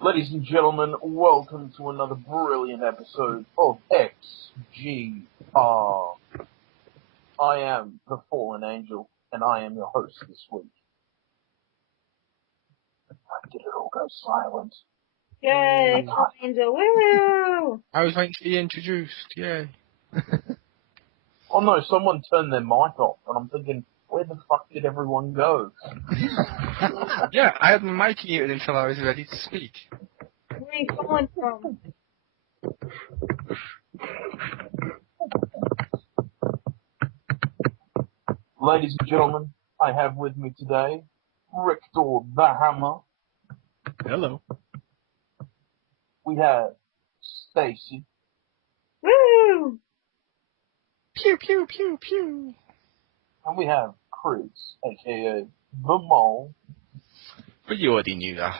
Ladies and gentlemen, welcome to another brilliant episode of XGR. I am the Fallen Angel, and I am your host this week. Did it all go silent? Yay, Fallen Angel, woo! I was waiting to be introduced, yay. Oh no, someone turned their mic off, and I'm thinking, where the fuck did everyone go? Yeah, I had my mic muted until I was ready to speak. Where are you calling from? Ladies and gentlemen, I have with me today Richter the Hammer. Hello. We have Stacy. Woo! Pew, pew, pew, pew. And we have Chris, aka The Mole. But you already knew that.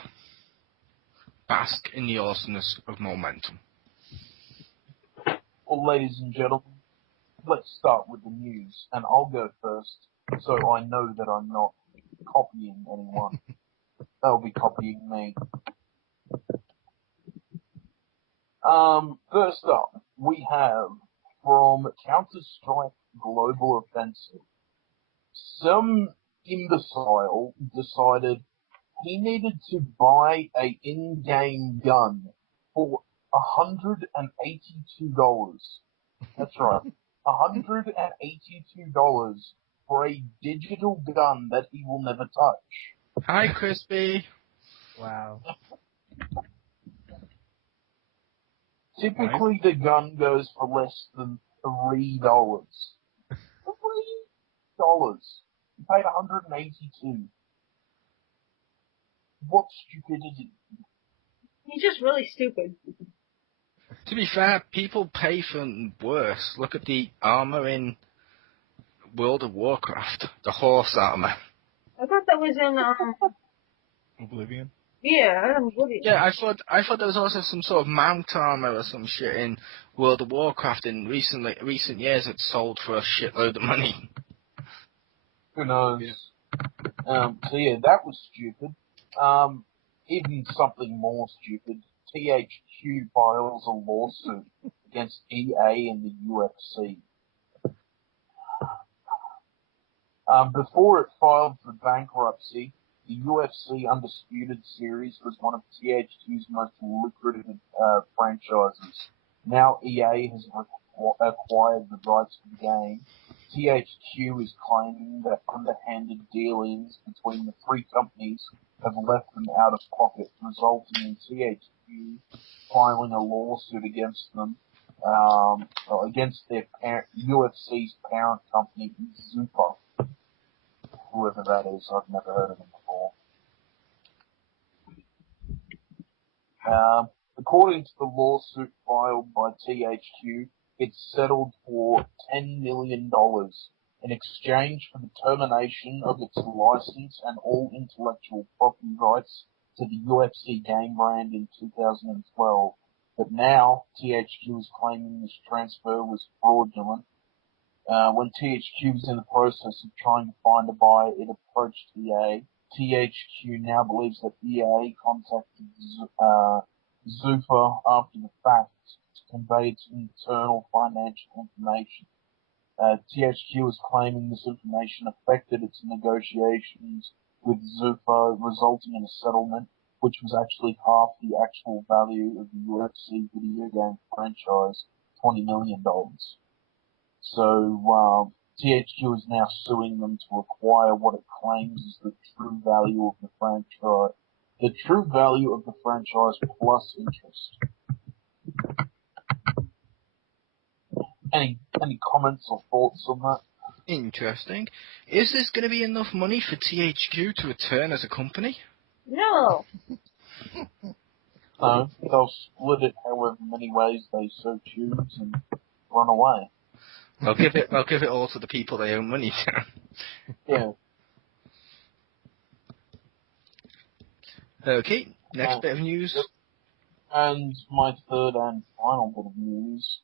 Bask in the awesomeness of momentum. Well, ladies and gentlemen, let's start with the news, and I'll go first, so I know that I'm not copying anyone. They'll be copying me. First up, we have from Counter-Strike Global Offensive. Some imbecile decided he needed to buy a in-game gun for $182. That's right, $182 for a digital gun that he will never touch. Hi, Crispy. Wow. Typically, the gun goes for less than $3. $3? You paid $182. What stupidity? He's just really stupid. To be fair, people pay for worse. Look at the armor in World of Warcraft. The horse armor. I thought that was in, Oblivion? yeah, Oblivion. Yeah, I thought there was also some sort of mount armor or some shit in World of Warcraft in recent years that sold for a shitload of money. Who knows? Yeah. So yeah, that was stupid. Even something more stupid. THQ files a lawsuit against EA and the UFC. Before it filed for bankruptcy, the UFC Undisputed Series was one of THQ's most lucrative franchises. Now EA has acquired the rights to the game. THQ is claiming that underhanded dealings between the three companies have left them out of pocket, resulting in THQ filing a lawsuit against them, against their UFC's parent company, Zupa. Whoever that is, I've never heard of them before. According to the lawsuit filed by THQ, it's settled for $10 million in exchange for the termination of its license and all intellectual property rights to the UFC game brand in 2012. But now, THQ is claiming this transfer was fraudulent. When THQ was in the process of trying to find a buyer, it approached EA. THQ now believes that EA contacted Zufa after the fact to convey its internal financial information. THQ is claiming this information affected its negotiations with Zufa, resulting in a settlement which was actually half the actual value of the UFC video game franchise, $20 million. So, THQ is now suing them to acquire what it claims is the true value of the franchise. The true value of the franchise plus interest. Any comments or thoughts on that? Interesting. Is this going to be enough money for THQ to return as a company? No. No, they'll split it however many ways they so choose and run away. They'll give it all to the people they owe money to. Yeah. Okay, next bit of news. And my third and final bit of news.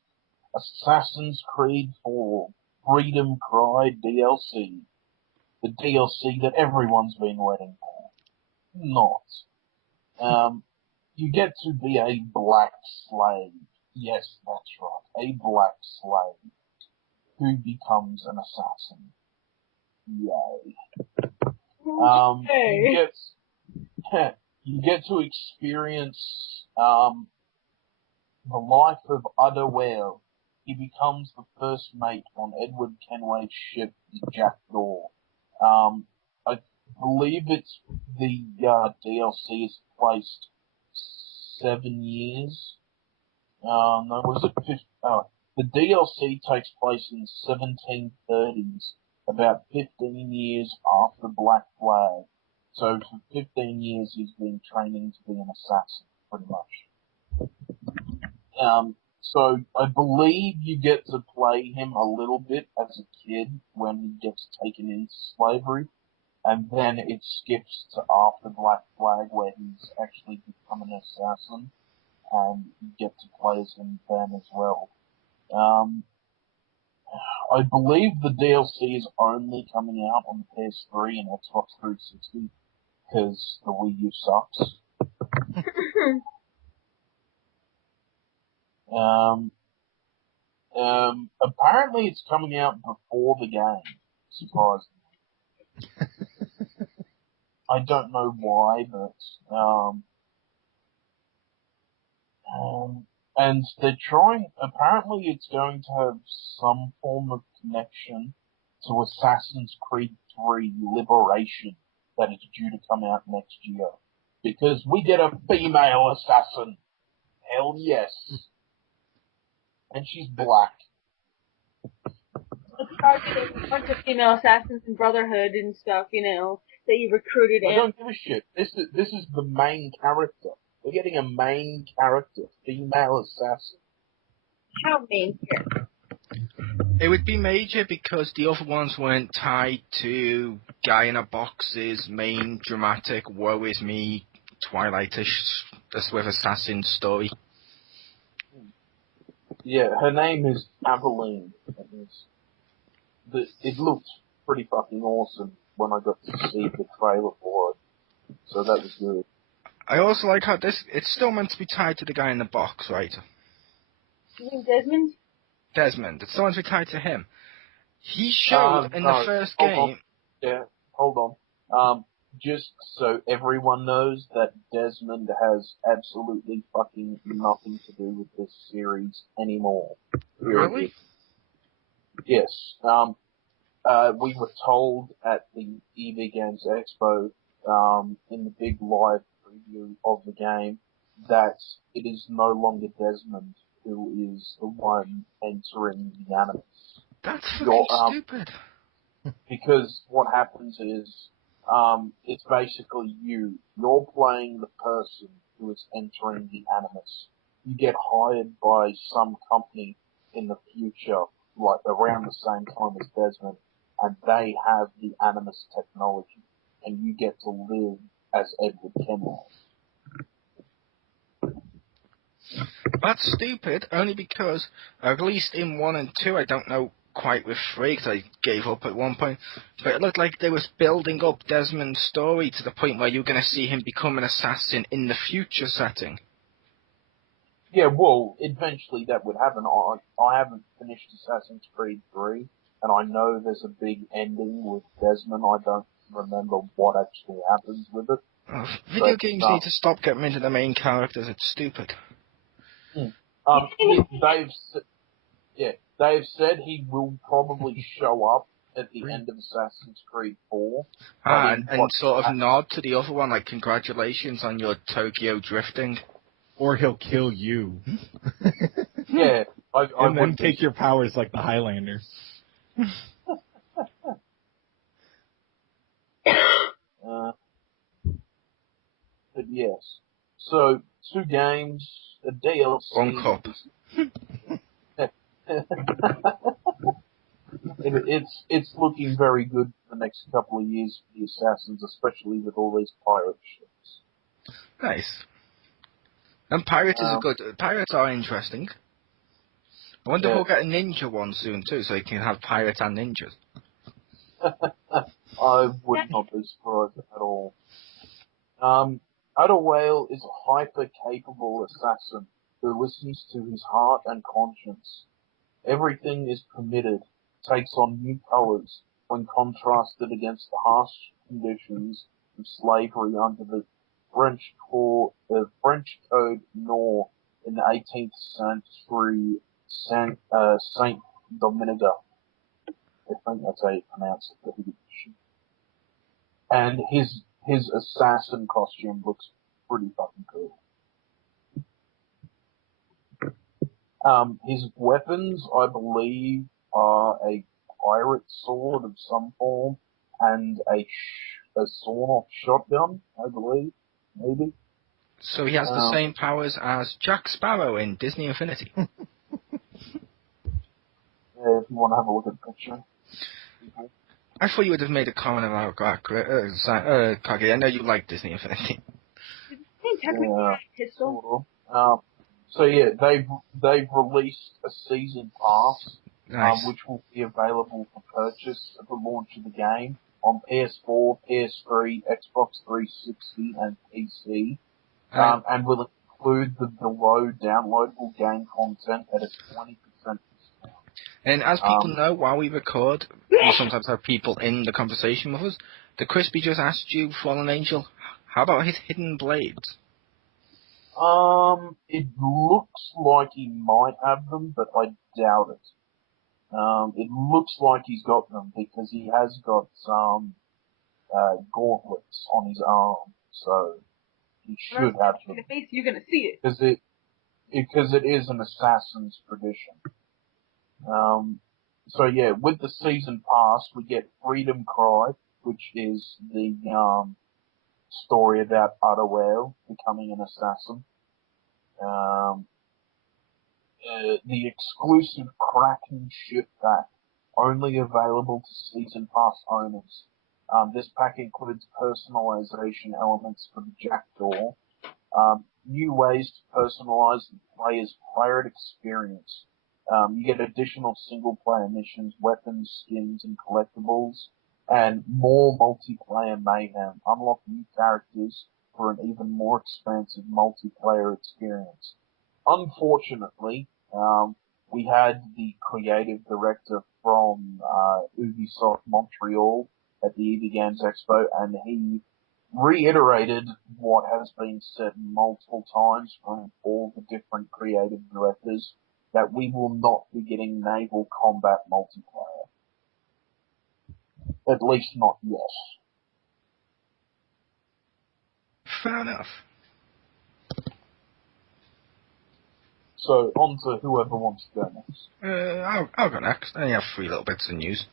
Assassin's Creed 4 Freedom Cry DLC. The DLC that everyone's been waiting for. Not. You get to be a black slave. Yes, that's right. A black slave who becomes an assassin. Yay. Okay. You get to experience, the life of Otherware. He becomes the first mate on Edward Kenway's ship, the Jackdaw. I believe it's the DLC is placed 7 years. No, was it 50? The DLC takes place in 1730s, about 15 years after Black Flag. So for 15 years he's been training to be an assassin, pretty much. So I believe you get to play him a little bit as a kid when he gets taken into slavery, and then it skips to after Black Flag where he's actually become an assassin, and you get to play as him then as well. I believe the DLC is only coming out on the PS3 and Xbox 360 because the Wii U sucks. Apparently it's coming out before the game, surprisingly. I don't know why, but, and they're trying, apparently it's going to have some form of connection to Assassin's Creed 3 Liberation that is due to come out next year. Because we get a female assassin. Hell yes. And she's black. Let's start with a bunch of female assassins and Brotherhood and stuff, you know, that you recruited I in. don't give a shit. This is the main character. We're getting a main character, female assassin. How main character? It would be major because the other ones weren't tied to Guy in a Box's main dramatic woe is me Twilight-ish with assassin story. Yeah, her name is Aveline. It looked pretty fucking awesome when I got to see the trailer for it. So that was good. I also like how it's still meant to be tied to the Guy in the Box, right? You mean Desmond? Desmond. It's still meant to be tied to him. He showed in the first game... Yeah, hold on. Just so everyone knows that Desmond has absolutely fucking nothing to do with this series anymore. Really? Yes. We were told at the EV Games Expo, in the big live preview of the game, that it is no longer Desmond who is the one entering the Animus. That's fucking stupid. Because what happens is, it's basically you. You're playing the person who is entering the Animus. You get hired by some company in the future, like around the same time as Desmond, and they have the Animus technology, and you get to live as Edward Kenway. That's stupid, only because, at least in 1 and 2, I don't know quite with 3, because I gave up at one point, but it looked like they was building up Desmond's story to the point where you're going to see him become an assassin in the future setting. Yeah, well, eventually that would happen. I haven't finished Assassin's Creed 3, and I know there's a big ending with Desmond. I don't remember what actually happens with it. Video games need to stop getting into the main characters. It's stupid. They've said he will probably show up at the end of Assassin's Creed 4. And sort of nod to the other one, like, congratulations on your Tokyo drifting. Or he'll kill you. Yeah. And then take your powers like the Highlander. But yes. So, 2 games, a DLC. 1 cup. It's looking very good for the next couple of years for the Assassins, especially with all these pirate ships. Nice. And pirates are interesting. I wonder if Yeah. we'll get a ninja one soon too, so you can have pirates and ninjas. I would not be surprised at all. Ada Whale is a hyper-capable assassin who listens to his heart and conscience. Everything is permitted, takes on new colours when contrasted against the harsh conditions of slavery under the French Code Nord in the 18th century Saint Dominga. I think that's how you pronounce it. And his assassin costume looks pretty fucking cool. His weapons, I believe, are a pirate sword of some form and a sawn-off shotgun, I believe, maybe. So he has the same powers as Jack Sparrow in Disney Infinity. Yeah, if you want to have a look at the picture. I thought you would have made a comment about Kage. I know you like Disney Infinity. Yeah, sort of. So yeah, they've released a season pass, Nice. which will be available for purchase at the launch of the game on PS4, PS3, Xbox 360, and PC, and will include the below downloadable game content at a 20% discount. And as people know, while we record, we sometimes have people in the conversation with us. The Crispy just asked you, Fallen Angel, how about his hidden blades? It looks like he might have them, but I doubt it. It looks like he's got them because he has got some gauntlets on his arm, so he should have them. In the face, you're gonna see it. Because it is an assassin's tradition. So yeah, with the season pass, we get Freedom Cry, which is the story about Ada becoming an assassin. The exclusive Kraken ship pack, only available to season pass owners. This pack includes personalization elements for the Jackdaw, new ways to personalize the player's pirate experience. You get additional single-player missions, weapons, skins, and collectibles, and more multiplayer mayhem. Unlock new characters for an even more expansive multiplayer experience. Unfortunately, we had the creative director from Ubisoft Montreal at the EB Games Expo, and he reiterated what has been said multiple times from all the different creative directors, that we will not be getting naval combat multiplayer. At least not yet. Fair enough. So, on to whoever wants to go next. I'll go next. I only have 3 little bits of news.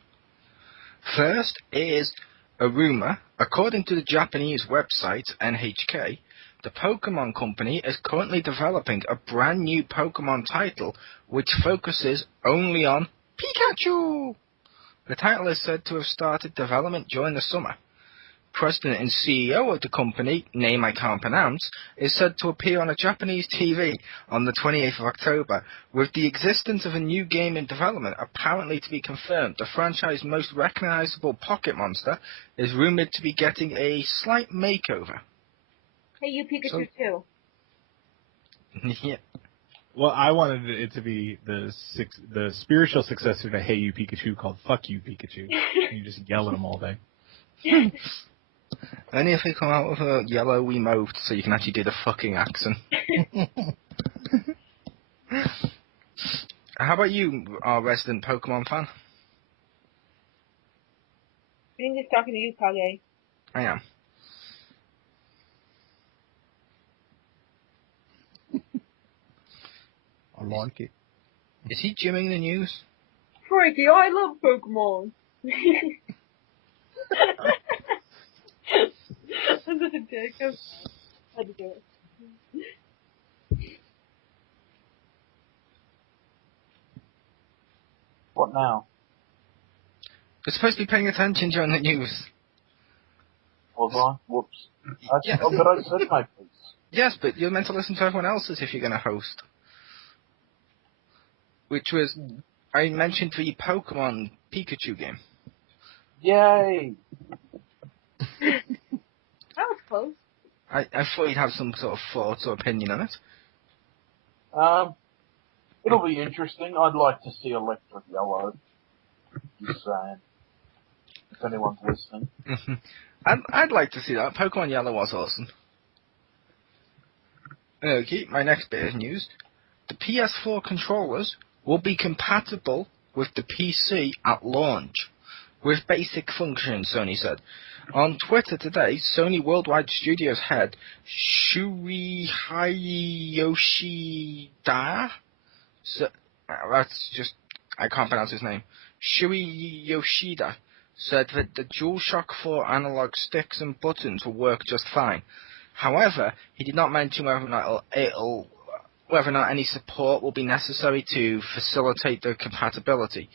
First is a rumor. According to the Japanese website NHK, the Pokemon Company is currently developing a brand new Pokemon title which focuses only on Pikachu. The title is said to have started development during the summer. President and CEO of the company, name I can't pronounce, is said to appear on a Japanese TV on the 28th of October. With the existence of a new game in development apparently to be confirmed, the franchise's most recognizable pocket monster is rumored to be getting a slight makeover. Hey, you Pikachu too. Yeah. Well, I wanted it to be the spiritual successor to Hey You Pikachu called Fuck You Pikachu. And you just yell at him all day. Only if we come out with a yellow emote so you can actually do the fucking accent. How about you, our resident Pokemon fan? I'm just talking to you, Kage. I am. I like it. Is he gymming the news? Freaky, I love Pokemon. I'm such a dick. I had to do it. What now? You're supposed to be paying attention during the news. Was I? Whoops. Yes. But I said my piece. Yes, but you're meant to listen to everyone else's if you're going to host. which was, I mentioned the Pokemon Pikachu game. Yay! That was close. I thought you'd have some sort of thoughts or opinion on it. It'll be interesting. I'd like to see Electric Yellow. Just saying. If anyone's listening. I'd like to see that. Pokemon Yellow was awesome. Okay, my next bit of news. The PS4 controllers will be compatible with the PC at launch, with basic functions, Sony said. On Twitter today, Sony Worldwide Studios head Shuhei Yoshida, that's just, I can't pronounce his name, Shuhei Yoshida, said that the DualShock 4 analog sticks and buttons will work just fine. However, he did not mention whether or not any support will be necessary to facilitate the compatibility.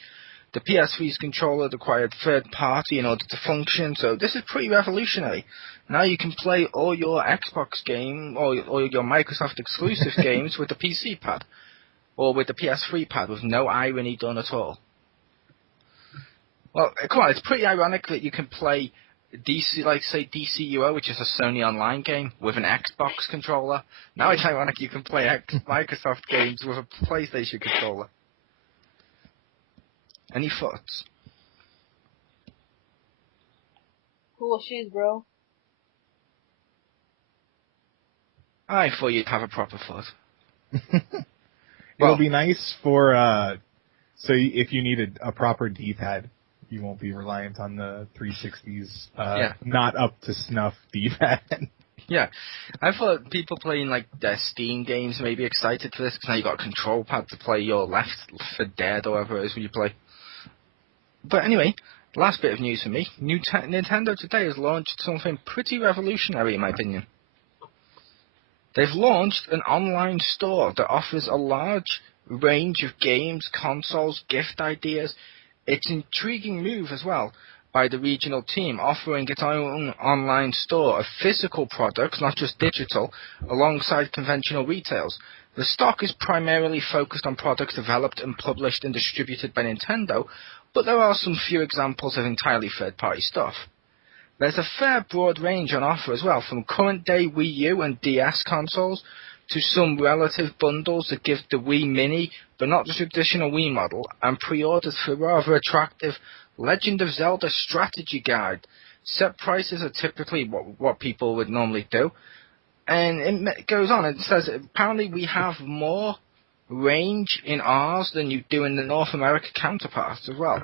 The PS3's controller required third party in order to function, so this is pretty revolutionary. Now you can play all your Xbox game or your Microsoft exclusive games with the PC pad, or with the PS3 pad, with no irony done at all. Well, come on, it's pretty ironic that you can play DCUO, which is a Sony Online game, with an Xbox controller. Now it's ironic you can play Microsoft games with a PlayStation controller. Any thoughts? Cool shoes, bro. I thought you'd have a proper thought. It'll be nice for, so if you need a proper D-pad, you won't be reliant on the 360's not up to snuff D-pad. Yeah, I thought people playing like their Steam games may be excited for this, because now you've got a control pad to play your Left 4 Dead or whatever it is when you play. But anyway, last bit of news for me. Nintendo today has launched something pretty revolutionary in my opinion. They've launched an online store that offers a large range of games, consoles, gift ideas. It's an intriguing move as well by the regional team, offering its own online store of physical products, not just digital, alongside conventional retails. The stock is primarily focused on products developed and published and distributed by Nintendo, but there are some few examples of entirely third-party stuff. There's a fair broad range on offer as well, from current-day Wii U and DS consoles to some relative bundles that give the Wii Mini, but not the traditional Wii model, and pre-orders for rather attractive Legend of Zelda strategy guide. Set prices are typically what people would normally do. And it goes on, it says apparently we have more range in ours than you do in the North America counterparts as well.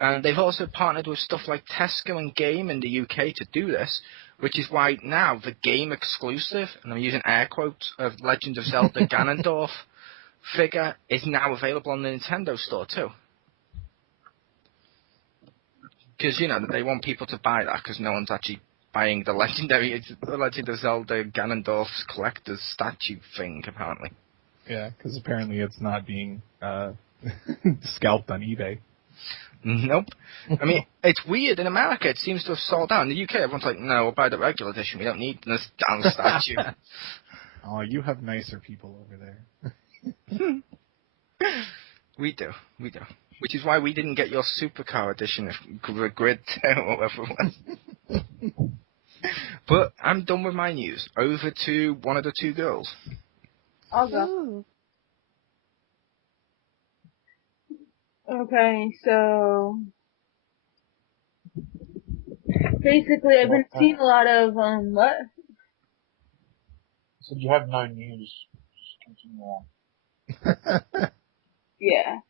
And they've also partnered with stuff like Tesco and Game in the UK to do this, which is why now the Game exclusive, and I'm using air quotes, of Legend of Zelda Ganondorf figure is now available on the Nintendo store too. Because, you know, they want people to buy that because no one's actually buying the Legend of Zelda Ganondorf's collector's statue thing, apparently. Yeah, because apparently it's not being scalped on eBay. Nope. I mean, it's weird. In America, it seems to have sold out. In the UK, everyone's like, no, we'll buy the regular edition. We don't need this damn statue. Oh, you have nicer people over there. We do. Which is why we didn't get your supercar edition of Grid or whatever it was. But I'm done with my news. Over to one of the two girls. I'll go. Okay, so basically I've been seeing a lot of, what? So you have no news. Just continue on. Yeah.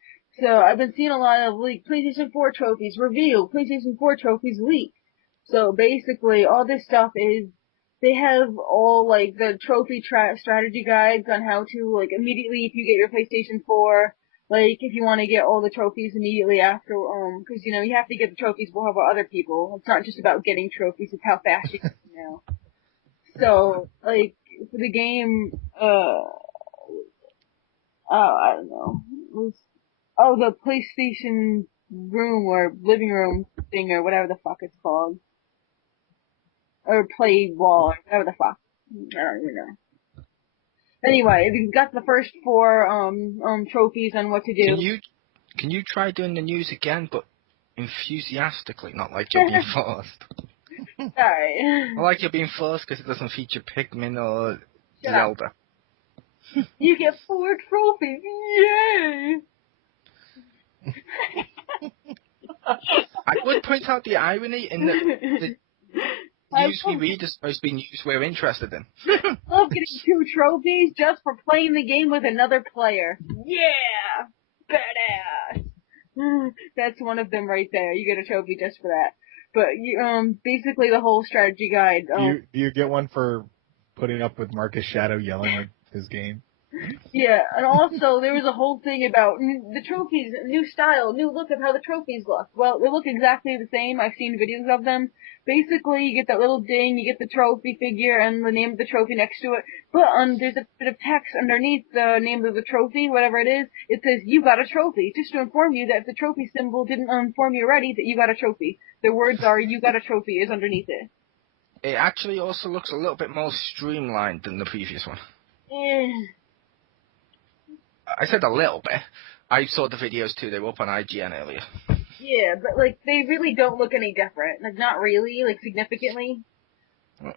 So I've been seeing a lot of leaked PlayStation 4 trophies revealed, PlayStation 4 trophies leaked. So basically all this stuff is, they have all like the trophy strategy guides on how to, like, immediately if you get your PlayStation 4, like, if you want to get all the trophies immediately after, cause, you know, you have to get the trophies for other people. It's not just about getting trophies, it's how fast you can now. So, like, for the game, I don't know, the PlayStation room or living room thing or whatever the fuck it's called. Or play wall or whatever the fuck. I don't even know. Anyway, we got the first 4 trophies on what to do. Can you try doing the news again, but enthusiastically, not like you're being forced? Sorry. I like you're being forced because it doesn't feature Pikmin or Zelda. You get 4 trophies. Yay! I would point out the irony in the news we read is supposed to be news we're interested in. I love getting 2 trophies just for playing the game with another player. Yeah! Badass! That's one of them right there. You get a trophy just for that. But basically the whole strategy guide. Do you get one for putting up with Marcus Shadow yelling at his game? Yeah, and also there was a whole thing about the trophies, new style, new look of how the trophies look. Well, they look exactly the same. I've seen videos of them. Basically, you get that little ding, you get the trophy figure and the name of the trophy next to it. But there's a bit of text underneath the name of the trophy, whatever it is. It says, "You got a trophy," just to inform you that if the trophy symbol didn't inform you already that you got a trophy. The words are, "You got a trophy," is underneath it. It actually also looks a little bit more streamlined than the previous one. I said a little bit. I saw the videos too. They were up on IGN earlier. Yeah, but like they really don't look any different. Like not really, like significantly. Well,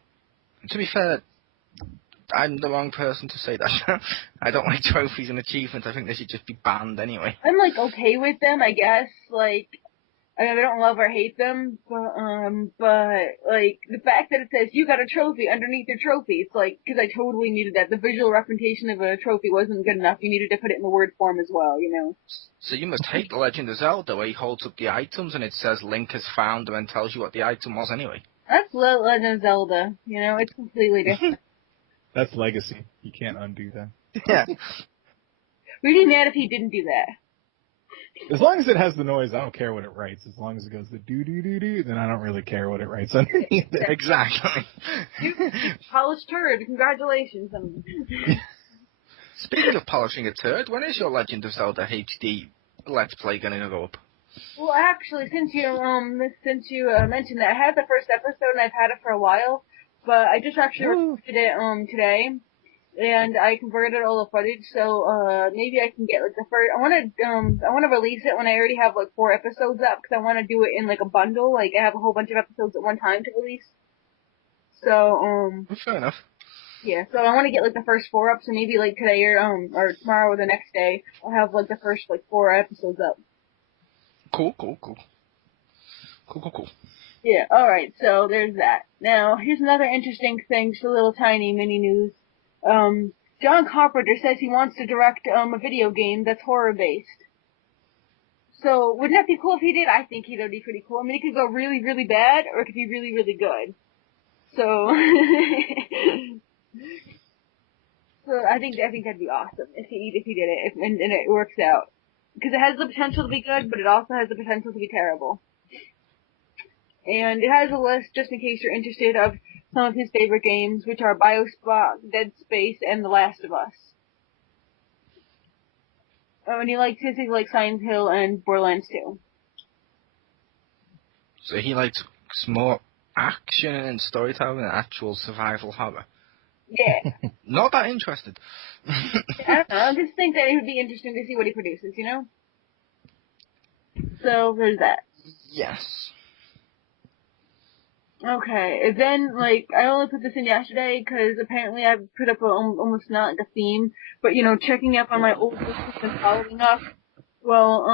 to be fair, I'm the wrong person to say that. I don't like trophies and achievements. I think they should just be banned anyway. I'm like okay with them, I guess. Like I mean, I don't love or hate them, but like the fact that it says you got a trophy underneath your trophy, it's like because I totally needed that. The visual representation of a trophy wasn't good enough. You needed to put it in the word form as well, you know. So you must hate The Legend of Zelda, where he holds up the items and it says Link has found them and tells you what the item was anyway. That's Legend of Zelda, you know. It's completely different. That's legacy. You can't undo that. Yeah. We'd be mad if he didn't do that. As long as it has the noise, I don't care what it writes. As long as it goes the doo-doo-doo-doo, then I don't really care what it writes underneath it. Exactly. Polished turd. Congratulations. Speaking of polishing a turd, when is your Legend of Zelda HD Let's Play going to go up? Well, actually, since you mentioned that, I had the first episode and I've had it for a while, but I just actually recorded it today. And I converted all the footage, so maybe I can get like the first. I want to release it when I already have like 4 episodes up, because I want to do it in like a bundle. Like I have a whole bunch of episodes at one time to release. So fair enough. Yeah, so I want to get like the first 4 up. So maybe like today or tomorrow or the next day, I'll have like the first like 4 episodes up. Cool. Yeah. All right. So there's that. Now here's another interesting thing. Just a little tiny mini news. John Carpenter says he wants to direct a video game that's horror-based. So, wouldn't that be cool if he did? I think that'd be pretty cool. I mean, it could go really, really bad, or it could be really, really good. So, I think that'd be awesome if he did it, and it works out. Because it has the potential to be good, but it also has the potential to be terrible. And it has a list, just in case you're interested, of some of his favorite games, which are Bioshock, Dead Space, and The Last of Us. Oh, and he likes Silent Hill and Borderlands 2. So he likes more action and storytelling than actual survival horror. Yeah. Not that interested. I don't know, I just think that it would be interesting to see what he produces, you know? So, there's that. Yes. Okay, and then, I only put this in yesterday because apparently I put up almost not like a theme, but, checking up on my old list and following up. Well,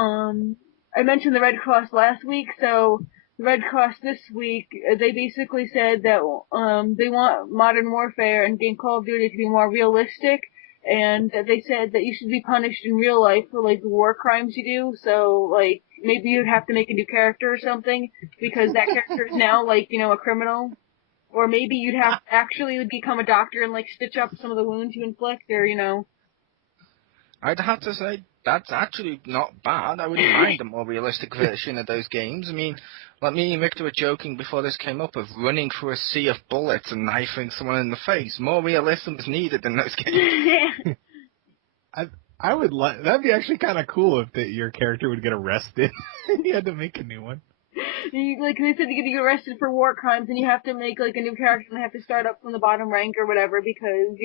I mentioned the Red Cross last week, so the Red Cross this week, they basically said that, they want Modern Warfare and Call of Duty to be more realistic, and they said that you should be punished in real life for, the war crimes you do, so, maybe you'd have to make a new character or something, because that character is now, a criminal. Or maybe you'd have to actually become a doctor and, stitch up some of the wounds you inflict, or, I'd have to say, that's actually not bad. I wouldn't mind a more realistic version of those games. I mean, me and Victor were joking before this came up of running through a sea of bullets and knifing someone in the face. More realism is needed in those games. I would that'd be actually kind of cool if your character would get arrested and you had to make a new one. They said you get arrested for war crimes and you have to make, a new character and have to start up from the bottom rank or whatever because,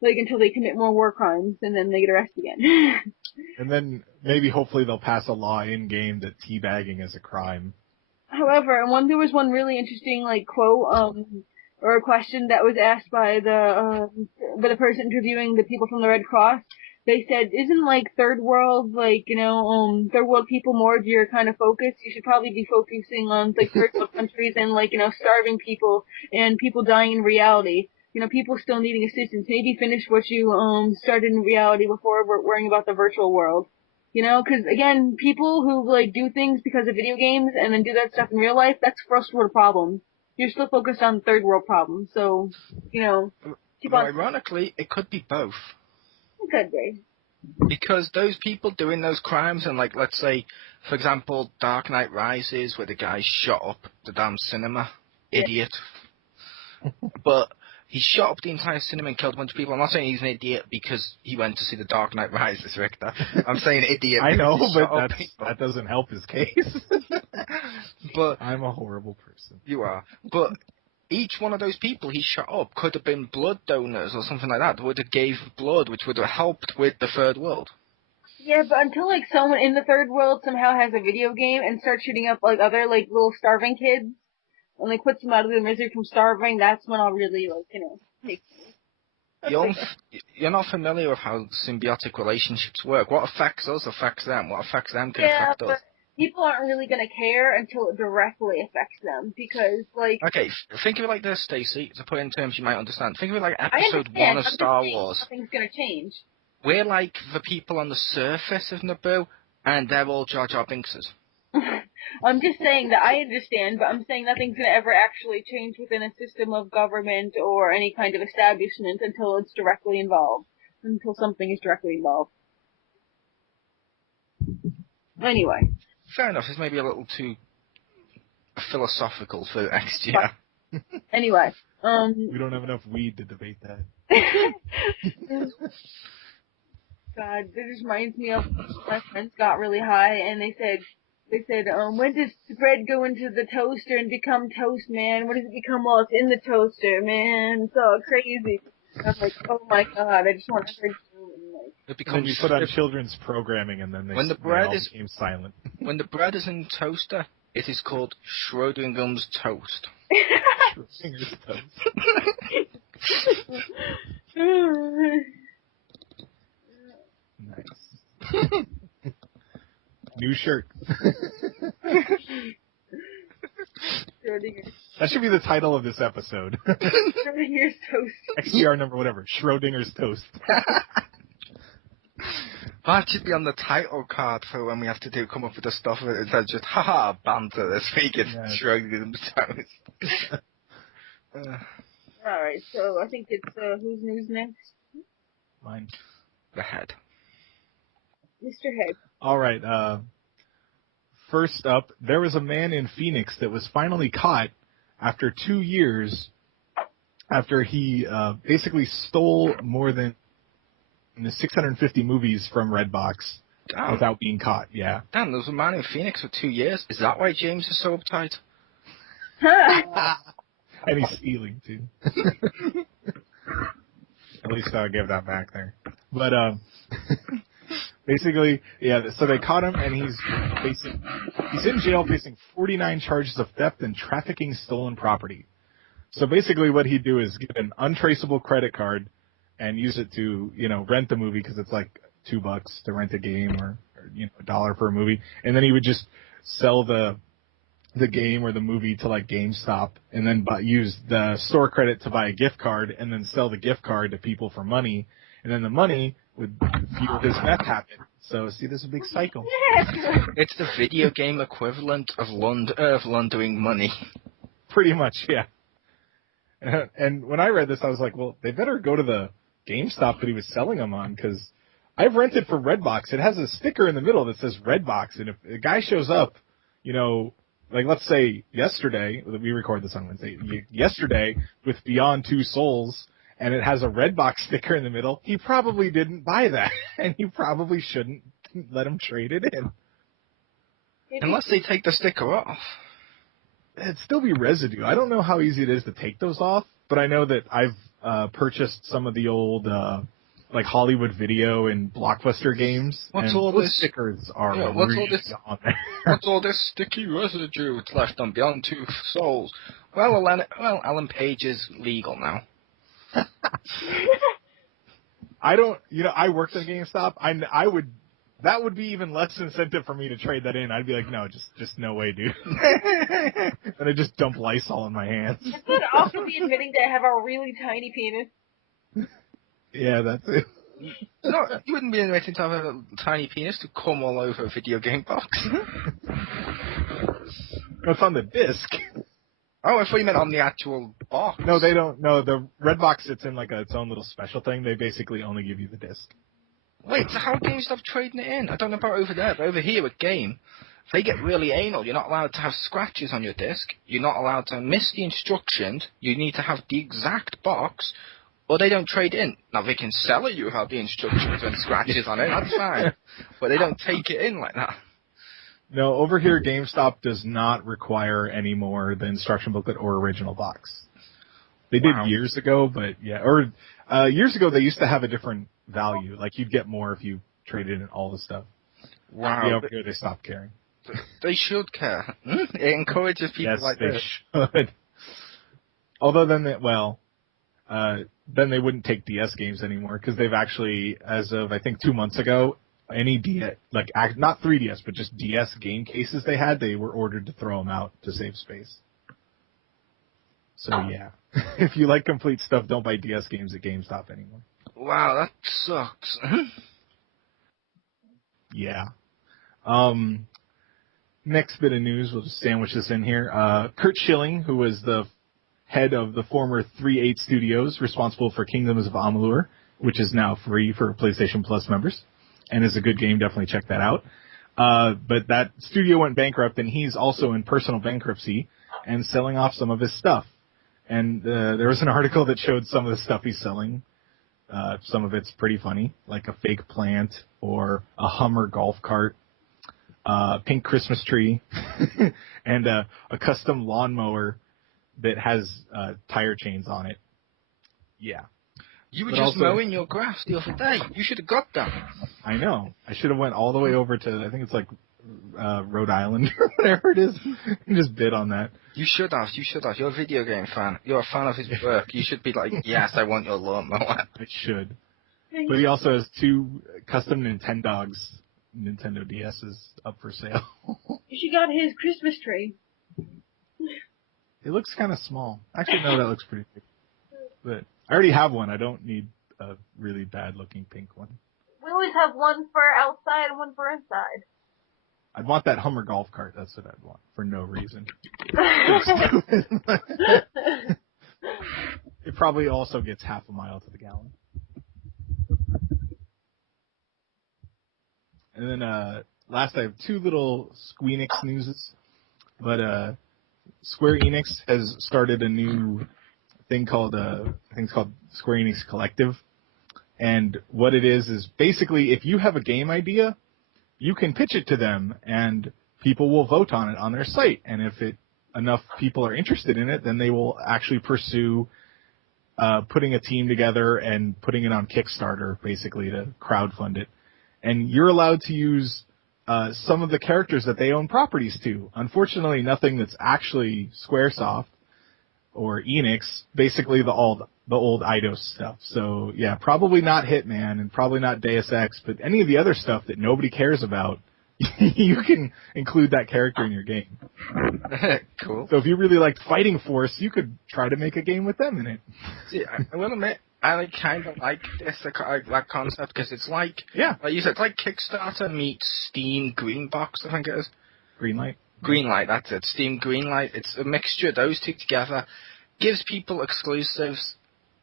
like until they commit more war crimes, and then they get arrested again. And then maybe hopefully they'll pass a law in game that teabagging is a crime. However, there was one really interesting like quote or a question that was asked by the person interviewing the people from the Red Cross. They said, "Isn't like third world third world people more of your kind of focus? You should probably be focusing on like third world countries and like starving people and people dying in reality. People still needing assistance. Maybe finish what you started in reality before worrying about the virtual world." Because again, people who like do things because of video games and then do that stuff in real life, that's first world problems. You're still focused on third world problems, so keep on. Ironically, it could be both. It could be. Because those people doing those crimes, and like let's say, for example, Dark Knight Rises, where the guy shot up the damn cinema, idiot. But he shot up the entire cinema and killed a bunch of people. I'm not saying he's an idiot because he went to see the Dark Knight Rises, Richter. I'm saying idiot. I know, but that doesn't help his case. But I'm a horrible person. You are. But each one of those people he shot up could have been blood donors or something like that. Would have gave blood, which would have helped with the third world. Yeah, but until like someone in the third world somehow has a video game and starts shooting up like other like little starving kids, and like puts them out of the misery from starving, that's when I'll really take. You're not familiar with how symbiotic relationships work. What affects us affects them. What affects them can affect us. People aren't really going to care until it directly affects them, because, like... Okay, think of it like this, Stacey, to put it in terms you might understand. Think of it like episode 1 of Star Wars. Nothing's going to change. We're like the people on the surface of Naboo, and they're all Jar Jar Binkses. I'm just saying that I understand, but I'm saying nothing's going to ever actually change within a system of government or any kind of establishment until it's directly involved. Until something is directly involved. Anyway. Fair enough, it's maybe a little too philosophical for XGR. Anyway. We don't have enough weed to debate that. God, this reminds me of my friends got really high and they said, when does the bread go into the toaster and become toast, man? What does it become while it's in the toaster, man? It's all crazy. I was like, oh my God, I just want to hear you. It becomes, and then you put on children's programming and then they became silent. When the bread is in the toaster, it is called Schrodinger's toast. Schrodinger's toast. Nice. New shirt. That should be the title of this episode. Schrodinger's toast. XGR number whatever. Schrodinger's toast. That should be on the title card for when we have to come up with the stuff. It says just, haha, banter this week. It's Schrodinger's toast. Alright, so I think it's, whose news next? Mine. The head. Mr. Head. Alright, first up, there was a man in Phoenix that was finally caught after 2 years after he basically stole more than 650 movies from Redbox without being caught. Yeah. Damn, there was a man in Phoenix for 2 years. Is that why James is so uptight? And he's stealing too. At least I'll give that back there. But basically, yeah. So they caught him, and he's in jail facing 49 charges of theft and trafficking stolen property. So basically, what he'd do is get an untraceable credit card and use it to, rent the movie because it's like $2 to rent a game or $1 for a movie. And then he would just sell the game or the movie to like GameStop and then use the store credit to buy a gift card and then sell the gift card to people for money. And then the money would fuel his meth habit. So see, there's a big cycle. It's the video game equivalent of laundering money. Pretty much, yeah. And when I read this, I was like, well, they better go to the GameStop that he was selling them on, because I've rented from Redbox. It has a sticker in the middle that says Redbox, and if a guy shows up, like let's say yesterday, we record this on Wednesday, yesterday with Beyond Two Souls, and it has a Redbox sticker in the middle, he probably didn't buy that, and you probably shouldn't let him trade it in. Unless they take the sticker off. It'd still be residue. I don't know how easy it is to take those off, but I know that purchased some of the old like Hollywood Video and Blockbuster games. What's and all those this? stickers are What's really all this? on there. What's all this sticky residue it's left on Beyond Two Souls? Well, Alan Page is legal now. I don't, I worked at GameStop. That would be even less incentive for me to trade that in. I'd be like, no, just no way, dude. And I just dump Lysol in my hands. It could also be admitting that I have a really tiny penis. Yeah, that's it. No, you wouldn't be admitting to have a tiny penis to come all over a video game box. It's on the disc. Oh, I thought you meant on the actual box. No, they don't. No, the red box sits in like its own little special thing. They basically only give you the disc. Wait, so how are GameStop trading it in? I don't know about over there, but over here at Game, if they get really anal, you're not allowed to have scratches on your disc, you're not allowed to miss the instructions, you need to have the exact box, or they don't trade in. Now, they can sell it you without the instructions and scratches on it, that's fine, but they don't take it in like that. No, over here, GameStop does not require any more the instruction booklet or original box. They did years ago, but yeah, or years ago they used to have a different value. Like you'd get more if you traded in all the stuff. Wow. Yeah, over here they stopped caring. They should care. It encourages people like this. Yes, they should. Although then they wouldn't take DS games anymore because they've actually, as of I think 2 months ago, any DS, like not 3DS, but just DS game cases they were ordered to throw them out to save space. So yeah, if you like complete stuff, don't buy DS games at GameStop anymore. Wow, that sucks. Yeah. Next bit of news, we'll just sandwich this in here. Kurt Schilling, who was the head of the former 3/8 Studios, responsible for Kingdoms of Amalur, which is now free for PlayStation Plus members, and is a good game. Definitely check that out. But that studio went bankrupt, and he's also in personal bankruptcy and selling off some of his stuff. And there was an article that showed some of the stuff he's selling. Some of it's pretty funny, like a fake plant or a Hummer golf cart, pink Christmas tree, and a custom lawnmower that has tire chains on it. Yeah. You were just mowing your grass the other day. You should have got that. I know. I should have went all the way over to, I think it's like Rhode Island or whatever it is, and just bid on that. You should have. You're a video game fan. You're a fan of his work. You should be like, yes, I want your lawnmower. I should. But he also has 2 custom Nintendo DSs up for sale. You should got his Christmas tree. It looks kind of small. Actually, no, that looks pretty big. But I already have one. I don't need a really bad-looking pink one. We always have one for outside and one for inside. I'd want that Hummer golf cart. That's what I'd want, for no reason. It probably also gets half a mile to the gallon. And then last I have 2 little Squeenix newses. But Square Enix has started a new thing called, I think it's called Square Enix Collective. And what it is basically if you have a game idea, you can pitch it to them and people will vote on it on their site. And if enough people are interested in it, then they will actually pursue putting a team together and putting it on Kickstarter, basically, to crowdfund it. And you're allowed to use some of the characters that they own properties to. Unfortunately, nothing that's actually Squaresoft or Enix, basically the old Eidos stuff. So, yeah, probably not Hitman and probably not Deus Ex, but any of the other stuff that nobody cares about, you can include that character in your game. Cool. So if you really liked Fighting Force, you could try to make a game with them in it. See, I will admit, I kind of like this, that concept, because it's like, yeah, like you said, it's like Kickstarter meets Steam Greenbox, I think it is. Greenlight. Greenlight, that's it. Steam Greenlight. It's a mixture of those 2 together. Gives people exclusives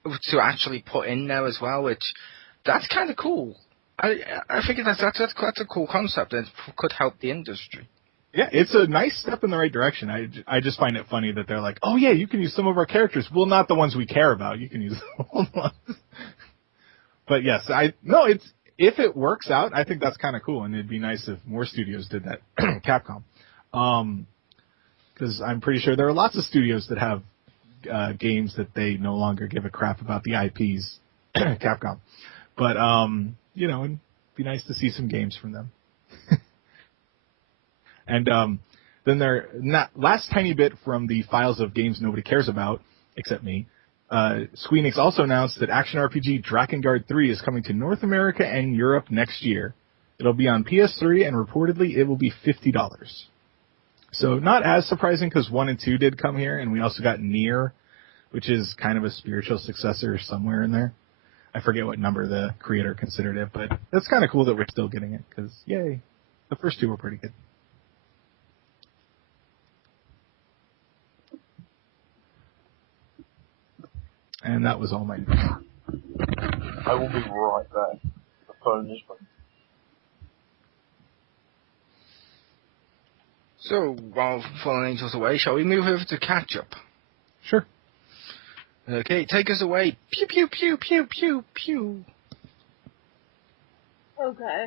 to actually put in there as well, which, that's kind of cool. I think that's a cool concept and it could help the industry. Yeah, it's a nice step in the right direction. I just find it funny that they're like, oh yeah, you can use some of our characters. Well, not the ones we care about. You can use the old ones. But yes, if it works out, I think that's kind of cool, and it'd be nice if more studios did that. Capcom, because I'm pretty sure there are lots of studios that have games that they no longer give a crap about the IPs, Capcom. But it'd be nice to see some games from them. And then last tiny bit from the files of games nobody cares about, except me. Squeenix also announced that action RPG Drakengard 3 is coming to North America and Europe next year. It'll be on PS3, and reportedly it will be $50. So not as surprising because 1 and 2 did come here, and we also got Nier, which is kind of a spiritual successor somewhere in there. I forget what number the creator considered it, but that's kind of cool that we're still getting it, because, yay, the first 2 were pretty good. And that was all my news. I will be right back. The phone is ringing. So, while Fallen Angels away, shall we move over to catch-up? Sure. Okay, take us away. Pew, pew, pew, pew, pew, pew. Okay.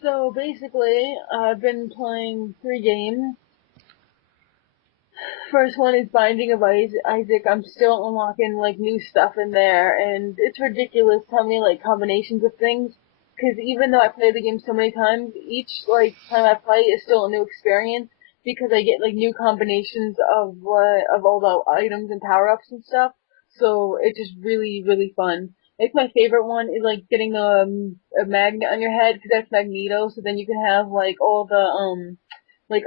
So basically, I've been playing 3 games. First one is Binding of Isaac. I'm still unlocking new stuff in there, and it's ridiculous how many combinations of things. Because even though I play the game so many times, each time I play is still a new experience because I get new combinations of all the items and power ups and stuff. So it's just really, really fun. My favorite one is getting a magnet on your head because that's Magneto. So then you can have all the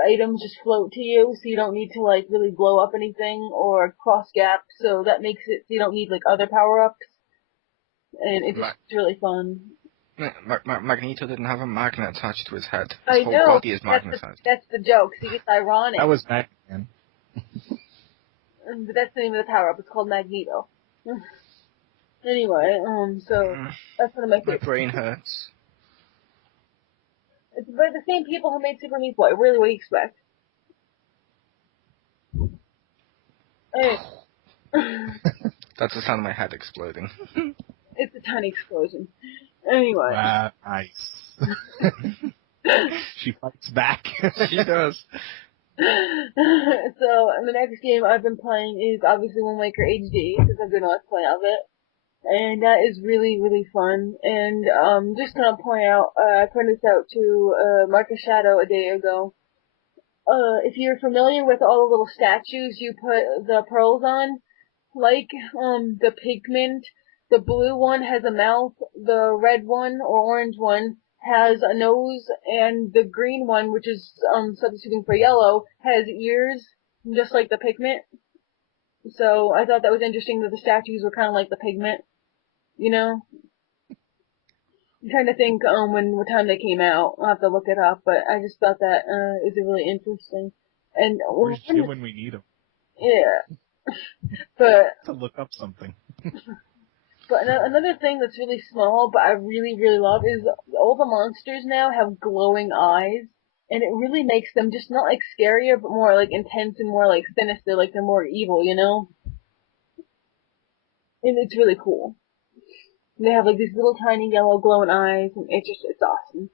items just float to you, so you don't need to really blow up anything or cross gaps. So that makes it so you don't need other power ups, and it's just really fun. Magneto didn't have a magnet attached to his head. His whole know. body is magnetized. That's the joke. See, it's ironic. That was Batman. But that's the name of the power up. It's called Magneto. Anyway, so that's one of my favorites. My brain hurts. It's by the same people who made Super Meat Boy. Really, what do you expect? Anyway. That's the sound of my head exploding. It's a tiny explosion. Anyway. Nice. She fights back. She does. So, the next game I've been playing is obviously Wind Waker HD, because I've been a let's play of it. And that is really, really fun. And just gonna point out, I pointed this out to Marcus Shadow a day ago. If you're familiar with all the little statues you put the pearls on, the pigment, the blue one has a mouth, the red one or orange one has a nose, and the green one, which is substituting for yellow, has ears, just like the pigment. So I thought that was interesting that the statues were kind of like the pigment, you know? I'm trying to think what time they came out. I'll have to look it up, but I just thought that is really interesting. And where's Jim when we need him? Yeah. But to look up something. But another thing that's really small, but I really, really love, is all the monsters now have glowing eyes, and it really makes them just not scarier, but more intense and more sinister, they're more evil, you know? And it's really cool. They have these little tiny yellow glowing eyes, and it's awesome.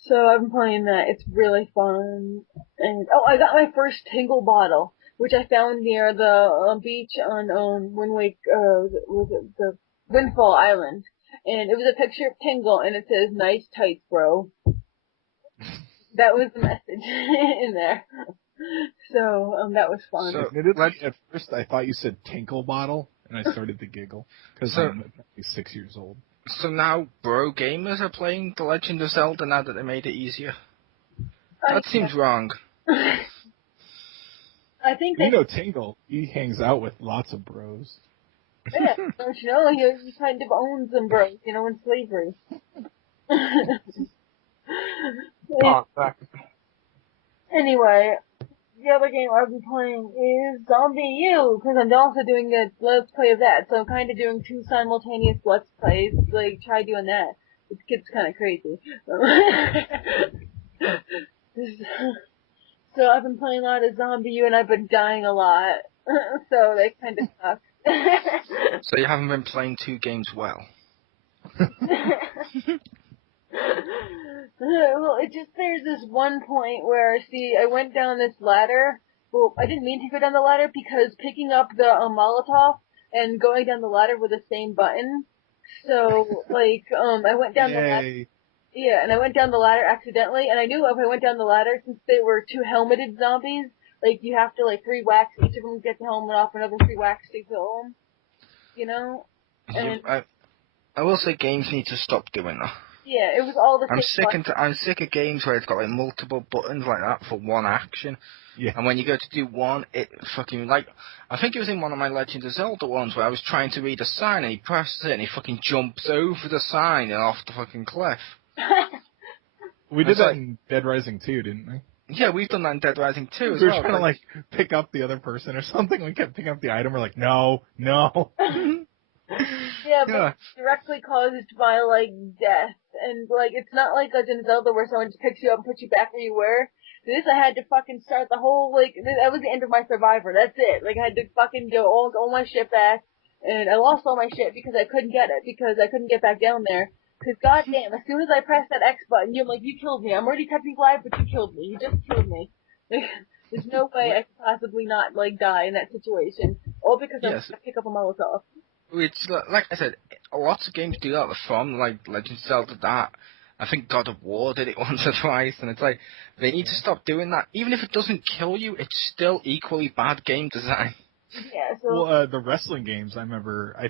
So I've been playing that. It's really fun. And I got my first Tingle bottle, which I found near the beach on Wind Waker, was it the Windfall Island, and it was a picture of Tingle, and it says "Nice tights, bro." That was the message in there. So that was fun. So, at first, I thought you said Tinkle bottle, and I started to giggle because I'm 6 years old. So now bro gamers are playing The Legend of Zelda now that they made it easier? That seems wrong. I think Tingle, he hangs out with lots of bros. Yeah, don't you know? He kind of owns them bros, in slavery. Anyway, the other game I've been playing is Zombie U, because I'm also doing a let's play of that, so I'm kind of doing 2 simultaneous let's plays, try doing that. It gets kind of crazy. So I've been playing a lot of Zombie U, and I've been dying a lot, so that kind of sucks. So you haven't been playing 2 games well? Well, there's this one point where, I went down this ladder, Well, I didn't mean to go down the ladder because picking up the Molotov and going down the ladder were the same button. So, like, I went down the ladder. Yay. Yeah, and I went down the ladder accidentally, and I knew if I went down the ladder, since they were two helmeted zombies, like, you have to, like, 3 whacks each of them to get the helmet off, another 3 whacks to kill them. You know? And, I will say games need to stop doing that. yeah, it was all the same I'm sick of games where it's got like multiple buttons like that for one action. Yeah. And when you go to do one, it fucking like I think it was in one of my Legend of Zelda ones where I was trying to read a sign and he presses it and he fucking jumps over the sign and off the fucking cliff. We did that in Dead Rising 2, didn't we? Yeah, we've done that in Dead Rising 2 as We were well. trying to, like, pick up the other person or something. We kept picking up the item. We're like, no. Yeah, but Yeah. it's directly caused by, like, death. And, like, it's not like Legend of Zelda where someone just picks you up and puts you back where you were. This, I had to fucking start the whole, like, that was the end of my Survivor. That's it. Like, I had to fucking go all my shit back. And I lost all my shit because I couldn't get it, because I couldn't get back down there. Because, goddamn, as soon as I pressed that X button, you're like, you killed me. I'm already technically alive, but you killed me. You just killed me. There's no way I could possibly not, like, die in that situation. All because I'm gonna pick up a Molotov. It's like I said, lots of games do that from like Legend of Zelda that. I think God of War did it once or twice, and it's like they need to stop doing that. Even if it doesn't kill you, it's still equally bad game design. Yeah, so... Well, the wrestling games, I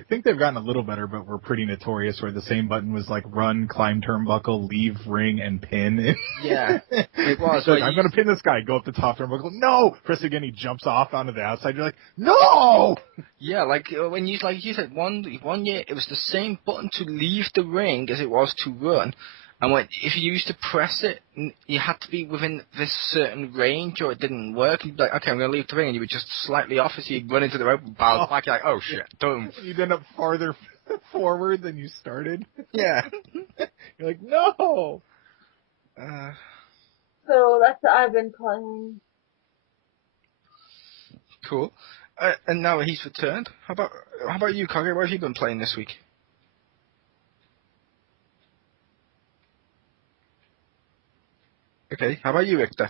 think they've gotten a little better, but were pretty notorious where the same button was like run, climb turnbuckle, leave ring, and pin. Yeah, it was. So I'm going to pin this guy, go up the top turnbuckle, no! Press again, he jumps off onto the outside, you're like, no! Yeah, like when you said, one year it was the same button to leave the ring as it was to run. And if you used to press it, you had to be within this certain range or it didn't work. You'd be like, okay, I'm going to leave the ring, and you were just slightly off as you'd run into the rope and bounce back. You're like, oh shit, boom. You'd end up farther forward than you started. Yeah. You're like, no! So that's what I've been playing. Cool. And now he's returned. How about you, Kage? What have you been playing this week? Okay, how about you, Victor?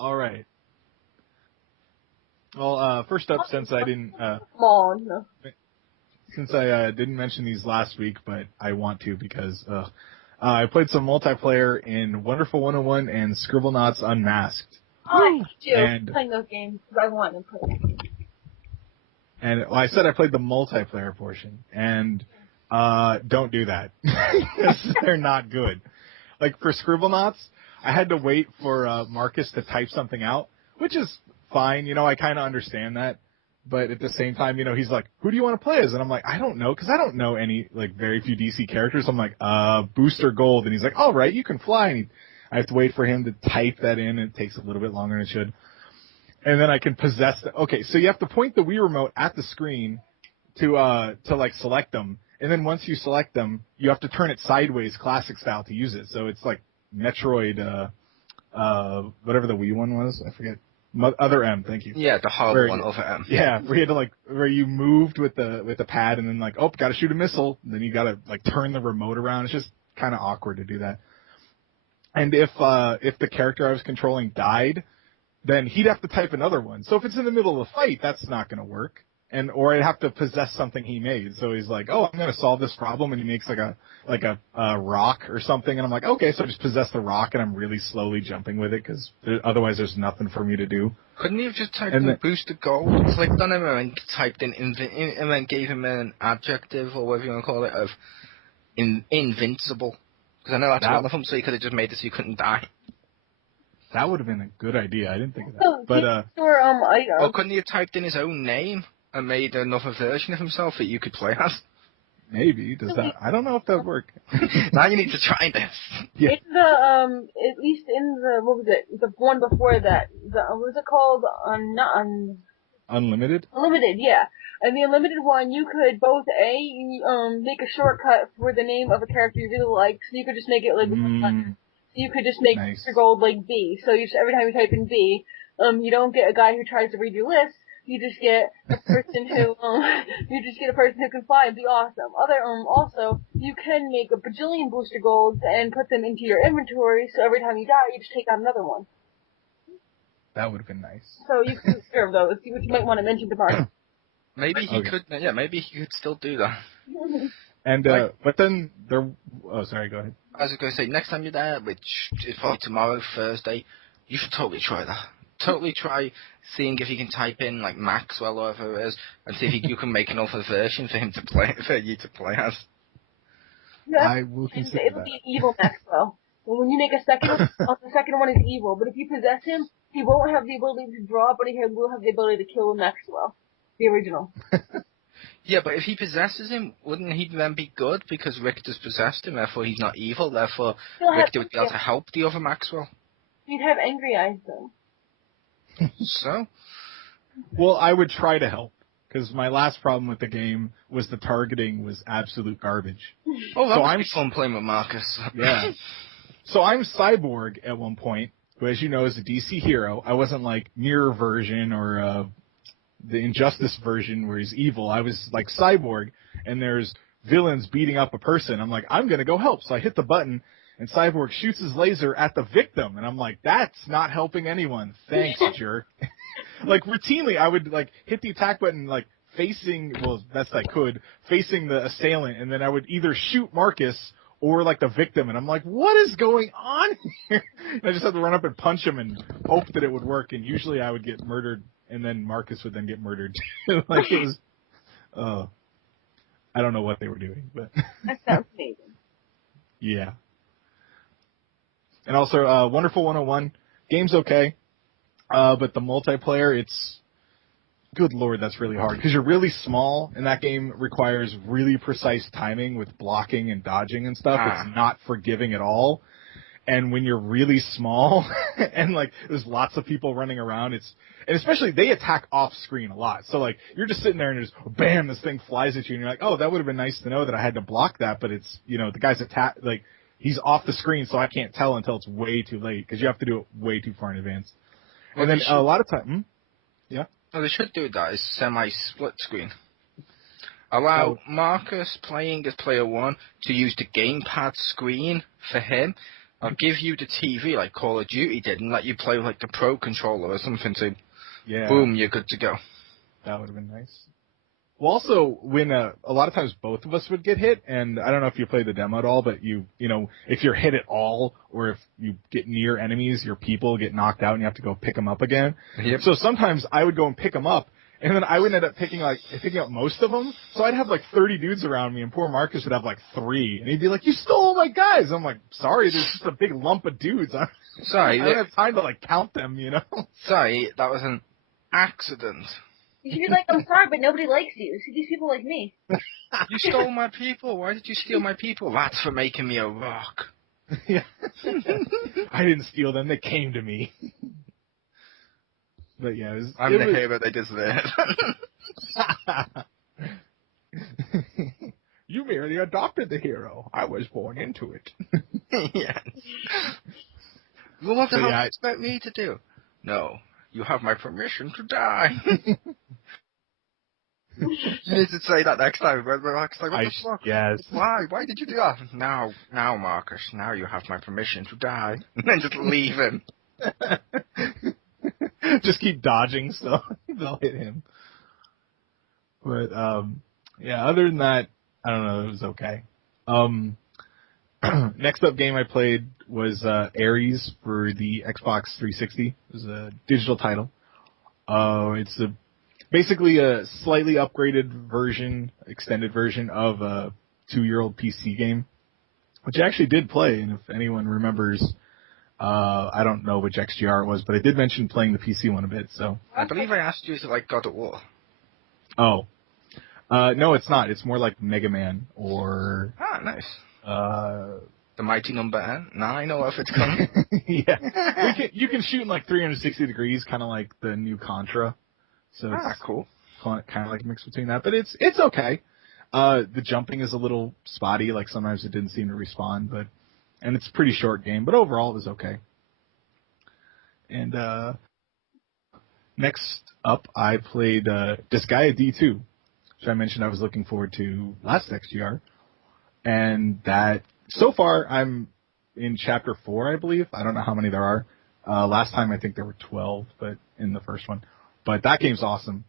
All right. Well, first up, since I didn't, didn't mention these last week, but I want to because I played some multiplayer in Wonderful 101 and Scribblenauts Unmasked. I do. And playing those games because I want to play them. And I said I played the multiplayer portion, and don't do that. They're not good. Like, for Scribblenauts, I had to wait for Marcus to type something out, which is fine. You know, I kind of understand that. But at the same time, you know, he's like, who do you want to play as? And I'm like, I don't know, because I don't know any, like, very few DC characters. I'm like, Booster Gold. And he's like, all right, you can fly. And I have to wait for him to type that in, and it takes a little bit longer than it should. And then I can possess okay, so you have to point the Wii Remote at the screen to like, select them. And then once you select them, you have to turn it sideways, classic style, to use it. So it's like Metroid, whatever the Wii one was. I forget. Other M, thank you. Yeah, the hard one, Other M. Yeah, where you had to where you moved with the pad and then like, oh, gotta shoot a missile. And then you gotta like turn the remote around. It's just kind of awkward to do that. And if the character I was controlling died, then he'd have to type another one. So if it's in the middle of a fight, that's not gonna work. Or I'd have to possess something he made. So he's like, oh, I'm gonna solve this problem, and he makes like a rock or something, and I'm like, okay, so I just possess the rock, and I'm really slowly jumping with it, because otherwise there's nothing for me to do. Couldn't you have just typed in Booster Gold, clicked on him, and typed in and then gave him an adjective, or whatever you want to call it, of invincible? Because I know that's one of them, so you could have just made it so you couldn't die. That would have been a good idea. I didn't think of that. But or couldn't he have typed in his own name and made another version of himself that you could play as? Maybe. Does that? I don't know if that would work. Now you need to try this. Yeah. In the at least in the what was it? The one before that. What was it called? Unlimited. Unlimited, yeah. And the Unlimited one, you could both make a shortcut for the name of a character you really like, so you could just make it like you could just make Mr. Gold like B. So you just, every time you type in B, you don't get a guy who tries to read your list. You just get a person who can fly and be awesome. Also, you can make a bajillion Booster Golds and put them into your inventory, so every time you die, you just take out another one. That would have been nice. So you can observe those, see what you might want to mention to Mark. Maybe he Okay. could. Yeah, maybe he could still do that. And Like- but then there. Oh, sorry. Go ahead. I was going to say, next time you're there, which is probably tomorrow, Thursday, you should totally try that. Totally try seeing if you can type in like Maxwell or whatever it is, and see if you can make another version for him to play, for you to play as. I will consider It'll that. be evil Maxwell. Well, when you make a second one, the second one is evil. But if you possess him, he won't have the ability to draw, but he will have the ability to kill Maxwell, the original. Yeah, but if he possesses him, wouldn't he then be good because Richter's possessed him? Therefore, he's not evil. Therefore, He'll have Richter would be able to help the other Maxwell. He'd have angry eyes though. So, Well, I would try to help because my last problem with the game was the targeting was absolute garbage. oh, that So must I'm- be fun playing with Marcus. Yeah. So I'm Cyborg at one point, who, as you know, is a DC hero. I wasn't like Mirror version or the Injustice version where he's evil. I was like Cyborg, and there's villains beating up a person. I'm like, I'm gonna go help. So I hit the button, and Cyborg shoots his laser at the victim, and I'm like, that's not helping anyone. Thanks, jerk. Like routinely, I would like hit the attack button like facing, well, as best I could, facing the assailant, and then I would either shoot Marcus or like the victim, and I'm like, what is going on here? And I just had to run up and punch him and hope that it would work, and usually I would get murdered, and then Marcus would then get murdered. Like it was, I don't know what they were doing, but That sounds amazing. yeah. And also, Wonderful 101, game's okay, but the multiplayer, it's, good lord, that's really hard. Because you're really small, and that game requires really precise timing with blocking and dodging and stuff. It's not forgiving at all. And when you're really small, and like, there's lots of people running around, and especially, they attack off screen a lot. So like, you're just sitting there and just, bam, this thing flies at you, and you're like, oh, that would have been nice to know that I had to block that, but it's, the guy's like, he's off the screen, so I can't tell until it's way too late, because you have to do it way too far in advance. Well, And then a lot of time, yeah. Oh, they should do that. Is semi-split screen. Allow Marcus playing as player 1 to use the gamepad screen for him. I'll give you the TV like Call of Duty did and let you play with like the Pro controller or something to, boom, you're good to go. That would have been nice. Well, also, when a lot of times both of us would get hit, and I don't know if you played the demo at all, but if you're hit at all, or if you get near enemies, your people get knocked out and you have to go pick them up again. Yep. So sometimes I would go and pick them up, and then I would end up picking up most of them. So I'd have like 30 dudes around me, and poor Marcus would have like 3, and he'd be like, "You stole all my guys." I'm like, "Sorry, there's just a big lump of dudes. Sorry, I don't have time to like count them, Sorry, that was an accident. You should be like, I'm sorry, but nobody likes you. See these people like me. You stole my people. Why did you steal my people? That's for making me a rock. Yeah. I didn't steal them. They came to me. But yeah, I'm the hero they deserve. You merely adopted the hero. I was born into it. Yes. Well, what the So, hell yeah, do you expect me to do? No, you have my permission to die. You need to say that next time. What the fuck? Yes. Why? Why did you do that? Now, Marcus, now you have my permission to die. And then just leave him. Just keep dodging so they'll hit him. But, yeah, other than that, I don't know, it was okay. Next up game I played was Ares for the Xbox 360. It was a digital title. It's basically a slightly upgraded version, extended version of a 2-year-old PC game, which I actually did play. And if anyone remembers, I don't know which XGR it was, but I did mention playing the PC one a bit. So I believe I asked you to like God of War. Oh. No, it's not. It's more like Mega Man or... Ah, nice. The mighty number 9, or if it's coming. Yeah. You can shoot in like 360 degrees, kind of like the new Contra. So it's cool. kind of like a mix between that, but it's okay. The jumping is a little spotty, like sometimes it didn't seem to respawn, and it's a pretty short game, but overall it was okay. And next up, I played Disgaea D2, which I mentioned I was looking forward to last XGR, and that so far I'm in chapter 4, I believe. I don't know how many there are, Last time I think there were 12, but in the first one. But that game's awesome.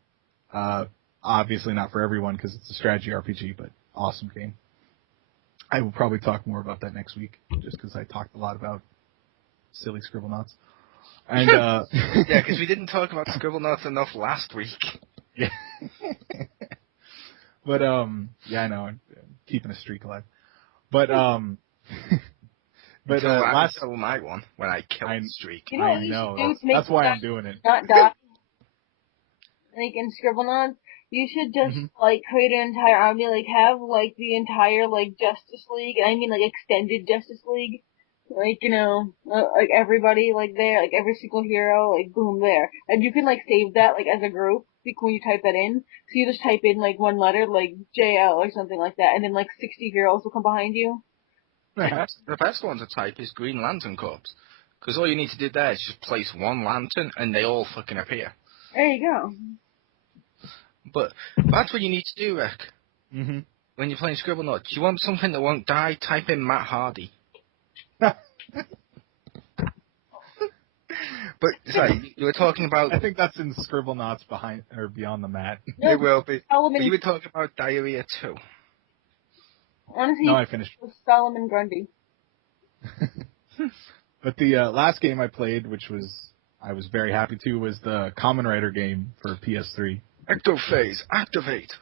Obviously not for everyone because it's a strategy RPG, but awesome game. I will probably talk more about that next week, just because I talked a lot about silly Scribblenauts. And yeah, because we didn't talk about Scribblenauts enough last week. Yeah. But yeah, I know, I'm keeping a streak alive. But but last until my one when I killed the streak. You know what you should do to make that's why I'm doing it. not die? Like in Scribblenauts, you should just like create an entire army, like have like the entire like Justice League, and I mean like extended Justice League, like like everybody like there, like every single hero, like boom there, and you can like save that like as a group. Like when you type that in, so you just type in like one letter, like JL or something like that, and then like 60 heroes will come behind you. The best one to type is Green Lantern Corps, because all you need to do there is just place one lantern and they all fucking appear. There you go. But that's what you need to do, Rick. Mm-hmm. When you're playing Scribblenauts, you want something that won't die, type in Matt Hardy. But, sorry, you were talking about... I think that's in Scribblenauts behind, or beyond the mat. It will be. But you were talking about Diarrhea 2. Honestly, no, I finished. Solomon Grundy. But the last game I played, which I was very happy to, was the Kamen Rider game for PS3. Ectophase, activate!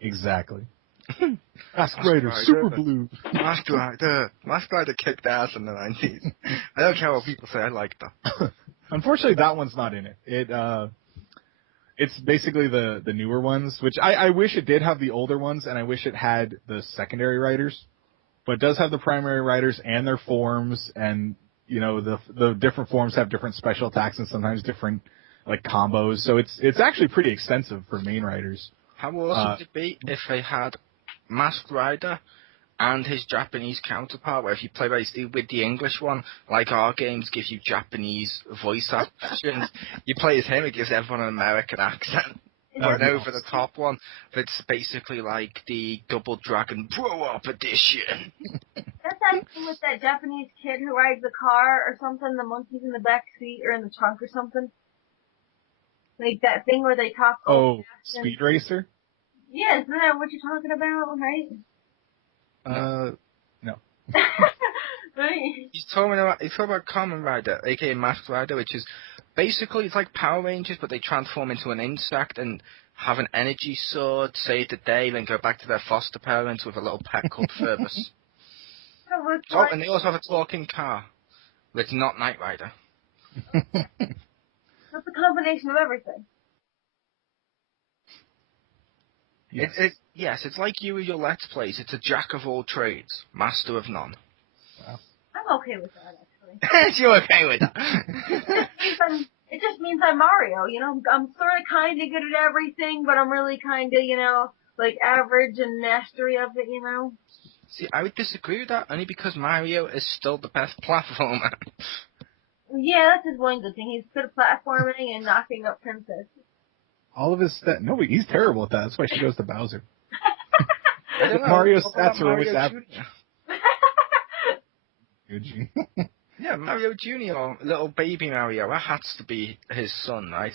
Exactly. Mask Rider, Super Blue. Mask Rider kicked ass in the 90s. I don't care what people say, I like them. Unfortunately, that one's not in it. It's basically the newer ones, which I wish it did have the older ones, and I wish it had the secondary writers. But it does have the primary writers and their forms, and the different forms have different special attacks and sometimes different like combos. So it's actually pretty extensive for main writers. How awesome would it be if they had Masked Rider and his Japanese counterpart, where if you play basically with the English one, like our games give you Japanese voice actions, you play as him, it gives everyone an American accent. Or an over-the-top one that's basically like the Double Dragon Pro-Op edition. That's that thing with that Japanese kid who rides a car or something, the monkey's in the back seat or in the trunk or something. Like that thing where they talk. Oh, Speed Racer? Yeah, isn't that what you're talking about, right? No. Right. He's talking about Kamen Rider, aka Masked Rider, which is basically, it's like Power Rangers, but they transform into an insect and have an energy sword, save the day, then go back to their foster parents with a little pet called Phoebus. And they also have a talking car, but it's not Knight Rider. That's a combination of everything. Yes. It's like you with your Let's Plays. It's a jack of all trades, master of none. Wow. I'm okay with that, actually. You're okay with that? It just means I'm Mario, I'm sort of kind of good at everything, but I'm really kind of, like average and mastery of it, See, I would disagree with that, only because Mario is still the best platformer. Yeah, that's his one good thing. He's good at platforming and knocking up princesses. All of his stats. No, he's terrible at that. That's why she goes to Bowser. I don't know. Mario's stats are always average. Yeah, Mario Jr., little baby Mario, that has to be his son, right?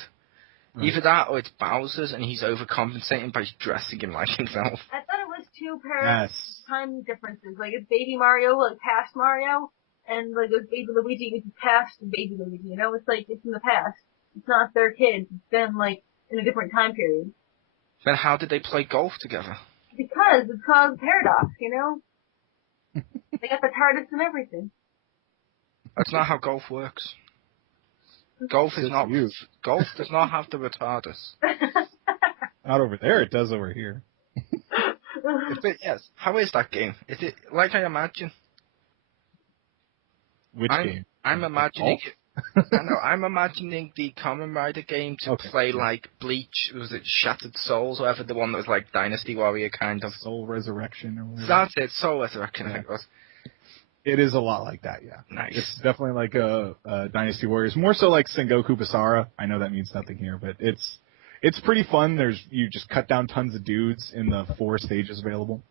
Either that or it's Bowser's and he's overcompensating by dressing him like himself. I thought it was two time differences. Like, it's baby Mario, like past Mario, and like it's baby Luigi, it's past baby Luigi, It's like, it's in the past. It's not their kids. It's been, like, in a different time period. Then how did they play golf together? Because it's called Paradox, They got the TARDIS and everything. That's not how golf works. Golf does not have the retardus. Not over there, it does over here. Yes. How is that game? Is it like I imagine? Which game? I'm imagining it. I'm imagining the Kamen Rider game to play like Bleach. Was it Shattered Souls, or whatever, the one that was like Dynasty Warrior kind of? Soul Resurrection or whatever. That's it, Soul Resurrection, I think it was. It is a lot like that, yeah. Nice. It's definitely like a Dynasty Warriors. More so like Sengoku Basara. I know that means nothing here, but it's pretty fun. You just cut down tons of dudes in the 4 stages available.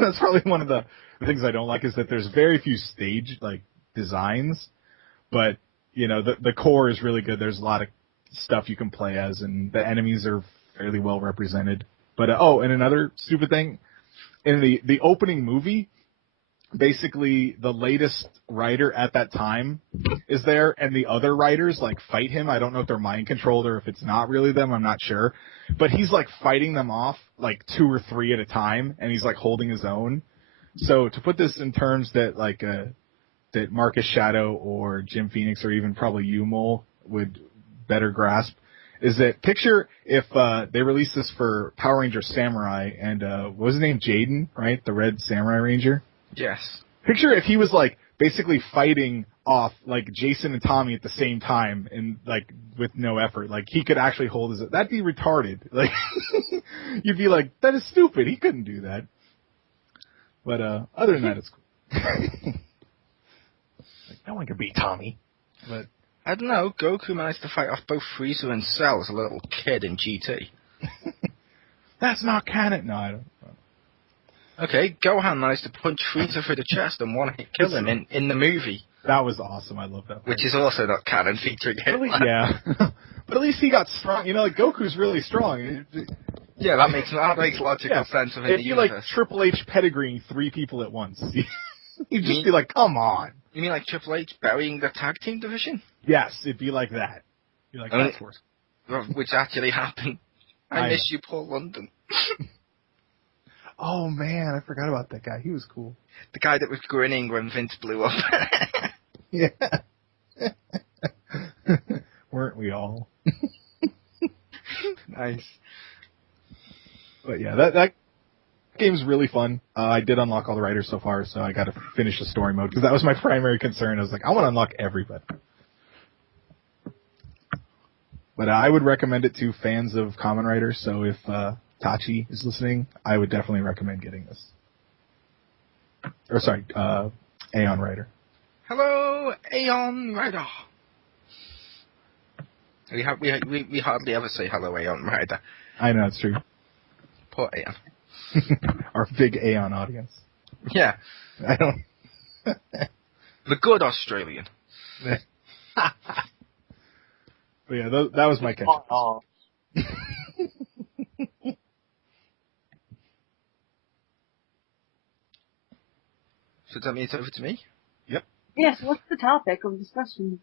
That's probably one of the things I don't like, is that there's very few stage like designs, but you know, the core is really good. There's a lot of stuff you can play as, and the enemies are fairly well represented. But and another stupid thing, in the opening movie, basically the latest writer at that time is there, and the other writers like fight him. I don't know if they're mind controlled or if it's not really them. I'm not sure, but he's like fighting them off like 2 or 3 at a time, and he's like holding his own. So to put this in terms that like that Marcus Shadow or Jim Phoenix or even probably you, Mole, would better grasp, is that picture if they released this for Power Ranger Samurai, and what was his name, Jaden, right? The Red Samurai Ranger? Yes. Picture if he was like basically fighting off like Jason and Tommy at the same time and like with no effort. Like he could actually hold his, that'd be retarded. Like you'd be like, that is stupid. He couldn't do that. But other than that, it's cool. Like, no one can beat Tommy. But I don't know, Goku managed to fight off both Frieza and Cell as a little kid in GT. that's not canon. No, I don't. Okay, Gohan managed to punch Frieza through the chest and one-hit kill him in the movie. That was awesome. I love that part. Which is also not canon, featuring Hitler. Yeah. But at least he got strong. You know, like Goku's really strong. Yeah, that makes logical sense of it. It'd be like Triple H pedigreeing 3 people at once. You'd just be like, come on. You mean like Triple H burying the tag team division? Yes, it'd be like that. Be like, that's worse. Which actually happened. I miss you, Paul London. Oh, man, I forgot about that guy. He was cool. The guy that was grinning when Vince blew up. Yeah. Weren't we all? Nice. But yeah, that game's really fun. I did unlock all the writers so far, so I got to finish the story mode, because that was my primary concern. I was like, I want to unlock everybody. But I would recommend it to fans of Kamen Rider, so if Tachi is listening, I would definitely recommend getting this. Or sorry, Aeon Rider. Hello, Aeon Rider. We hardly ever say hello, Aeon Rider. I know, it's true. Poor Aeon. Our big Aeon audience. Yeah. I don't... The good Australian. But yeah, that was my catch. So does that mean it's over to me? Yep. Yes, what's the topic of discussion?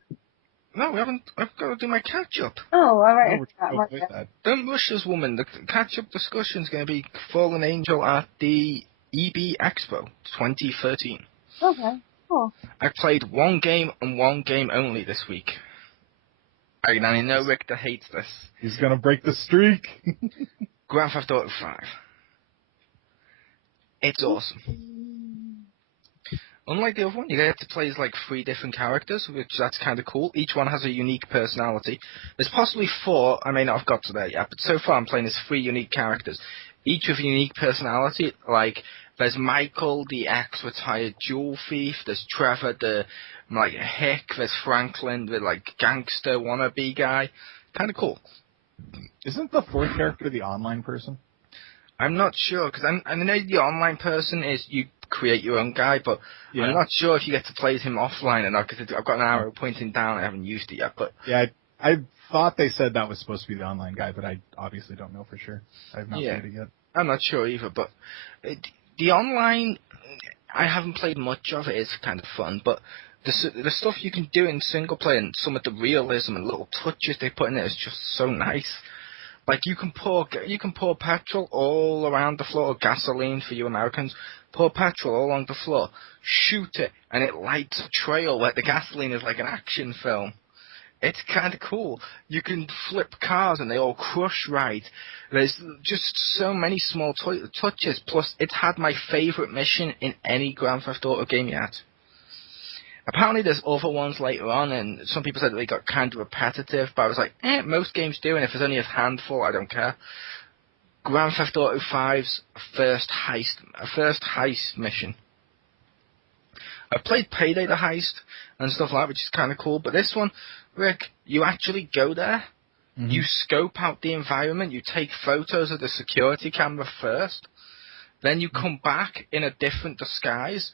No, we haven't. I've got to do my catch-up. Oh, alright. Don't rush this, woman. The catch-up discussion is going to be Fallen Angel at the EB Expo 2013. Okay, cool. I played one game and one game only this week. And I know Richter hates this. He's going to break the streak. Grand Theft Auto 5. It's awesome. Unlike the other one, you get to play as like 3 different characters, which that's kind of cool. Each one has a unique personality. There's possibly 4, I may not have got to there yet, but so far I'm playing as 3 unique characters. Each with a unique personality, like there's Michael, the ex-retired jewel thief, there's Trevor, the like hick, there's Franklin, the like gangster wannabe guy. Kind of cool. Isn't the 4th character the online person? I'm not sure, because I know the online person is you create your own guy, but yeah. I'm not sure if you get to play him offline or not, because I've got an arrow pointing down, I haven't used it yet, but... Yeah, I thought they said that was supposed to be the online guy, but I obviously don't know for sure. I have not played it yet. I'm not sure either, but the online, I haven't played much of it, it's kind of fun, but the stuff you can do in single player and some of the realism and little touches they put in it is just so nice. Like, you can pour petrol all around the floor, or gasoline for you Americans. Pour petrol all along the floor, shoot it, and it lights a trail where the gasoline is like an action film. It's kind of cool. You can flip cars and they all crush right. There's just so many small touches. Plus, it's had my favorite mission in any Grand Theft Auto game yet. Apparently there's other ones later on, and some people said that they got kind of repetitive, but I was like, most games do, and if there's only a handful, I don't care. Grand Theft Auto 5's first heist mission. I've played Payday the Heist and stuff like that, which is kind of cool, but this one, Rick, you actually go there, you scope out the environment, you take photos of the security camera first, then you come back in a different disguise,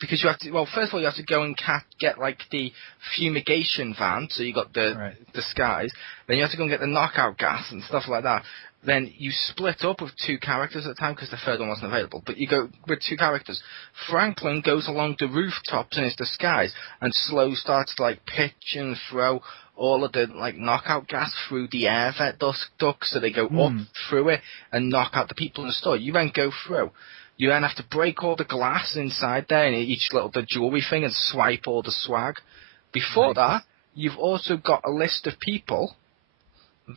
because you have to. Well, first of all, you have to go and get like the fumigation van, so you got the skies. Then you have to go and get the knockout gas and stuff like that. Then you split up with 2 characters at a time because the third one wasn't available. But you go with 2 characters. Franklin goes along the rooftops in his disguise and Slow starts to like pitch and throw all of the like knockout gas through the air vent ducts, so they go up through it and knock out the people in the store. You then go through. You then have to break all the glass inside there and each little the jewelry thing and swipe all the swag. Before that, you've also got a list of people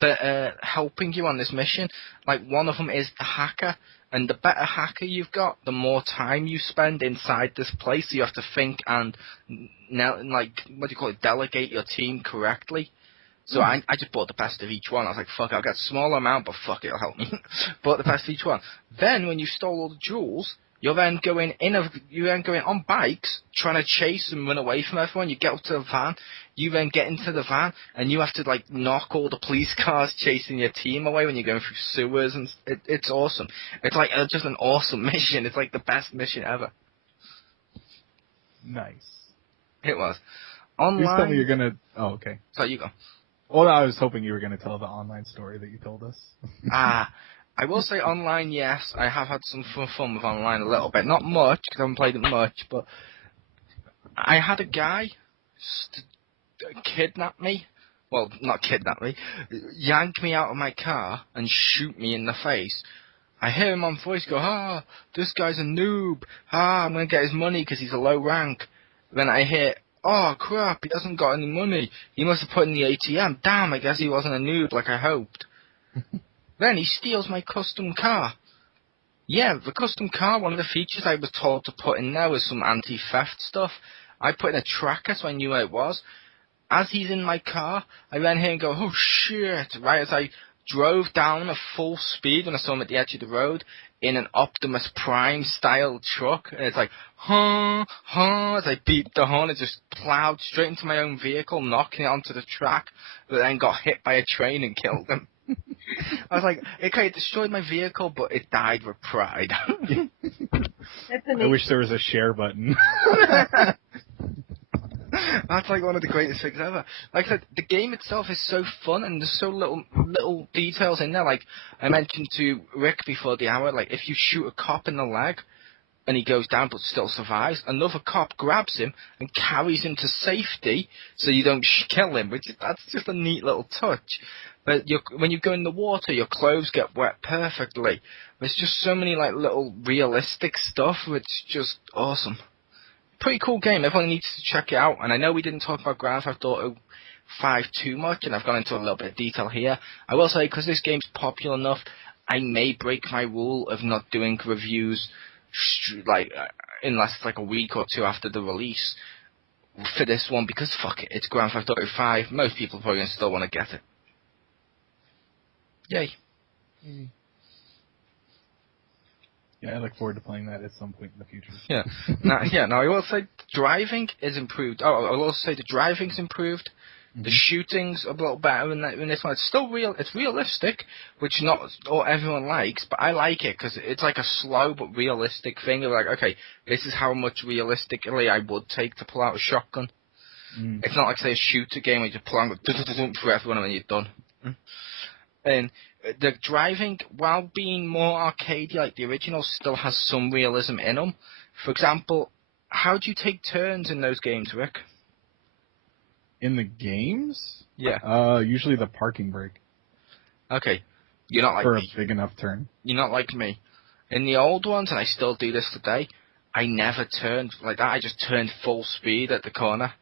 that are helping you on this mission. Like, one of them is the hacker, and the better hacker you've got, the more time you spend inside this place. So you have to think and, like, what do you call it, delegate your team correctly. So I just bought the best of each one. I was like, fuck it, I'll get a small amount, but fuck it, it'll help me. Bought the best of each one. Then, when you stole all the jewels, you're then going on bikes, trying to chase and run away from everyone. You get up to the van, you then get into the van, and you have to, like, knock all the police cars chasing your team away when you're going through sewers, and it's awesome. It's, like, just an awesome mission. It's, like, the best mission ever. Nice. It was. Online... Please tell me you're gonna... Oh, okay. So, you go. Well, I was hoping you were gonna tell the online story that you told us. I will say online, yes. I have had some fun with online a little bit. Not much, because I haven't played it much, but I had a guy kidnap me. Well, not kidnap me. Yank me out of my car and shoot me in the face. I hear him on voice go, this guy's a noob. I'm going to get his money because he's a low rank. Then I hear, oh, crap, he hasn't got any money. He must have put in the ATM. Damn, I guess he wasn't a noob like I hoped. Then he steals my custom car. Yeah, the custom car, one of the features I was told to put in there was some anti-theft stuff. I put in a tracker so I knew where it was. As he's in my car, I ran here and go, oh shit, right as I drove down at full speed when I saw him at the edge of the road in an Optimus Prime style truck, and it's like, as I beat the horn, it just plowed straight into my own vehicle, knocking it onto the track, but then got hit by a train and killed him. I was like, okay, it destroyed my vehicle, but it died with pride. I wish there was a share button. That's like one of the greatest things ever. Like I said, the game itself is so fun, and there's so little details in there. Like I mentioned to Rick before the hour, like if you shoot a cop in the leg and he goes down but still survives, another cop grabs him and carries him to safety so you don't kill him. That's just a neat little touch. But when you go in the water, your clothes get wet perfectly. There's just so many like little realistic stuff. It's just awesome. Pretty cool game. Everyone needs to check it out. And I know we didn't talk about Grand Theft Auto 5 too much, and I've gone into a little bit of detail here. I will say, because this game's popular enough, I may break my rule of not doing reviews unless it's like a week or two after the release for this one, because fuck it, it's Grand Theft Auto 5. Most people probably still want to get it. Yay. Yeah, I look forward to playing that at some point in the future. Yeah. Now I will say driving is improved. I will also say the driving's improved. Mm-hmm. The shooting's a little better in this one. It's still real. It's realistic, which not everyone likes, but I like it because it's like a slow but realistic thing. Of like, okay, this is how much realistically I would take to pull out a shotgun. Mm. It's not like, say, a shooter game where you just pull out through everyone and then you're done. Mm. And the driving, while being more arcadey like the original, still has some realism in them. For example, how do you take turns in those games, Rick? In the games? Yeah. Usually the parking brake. Okay. You're not like for me. A big enough turn. You're not like me. In the old ones, and I still do this today, I never turned like that. I just turned full speed at the corner.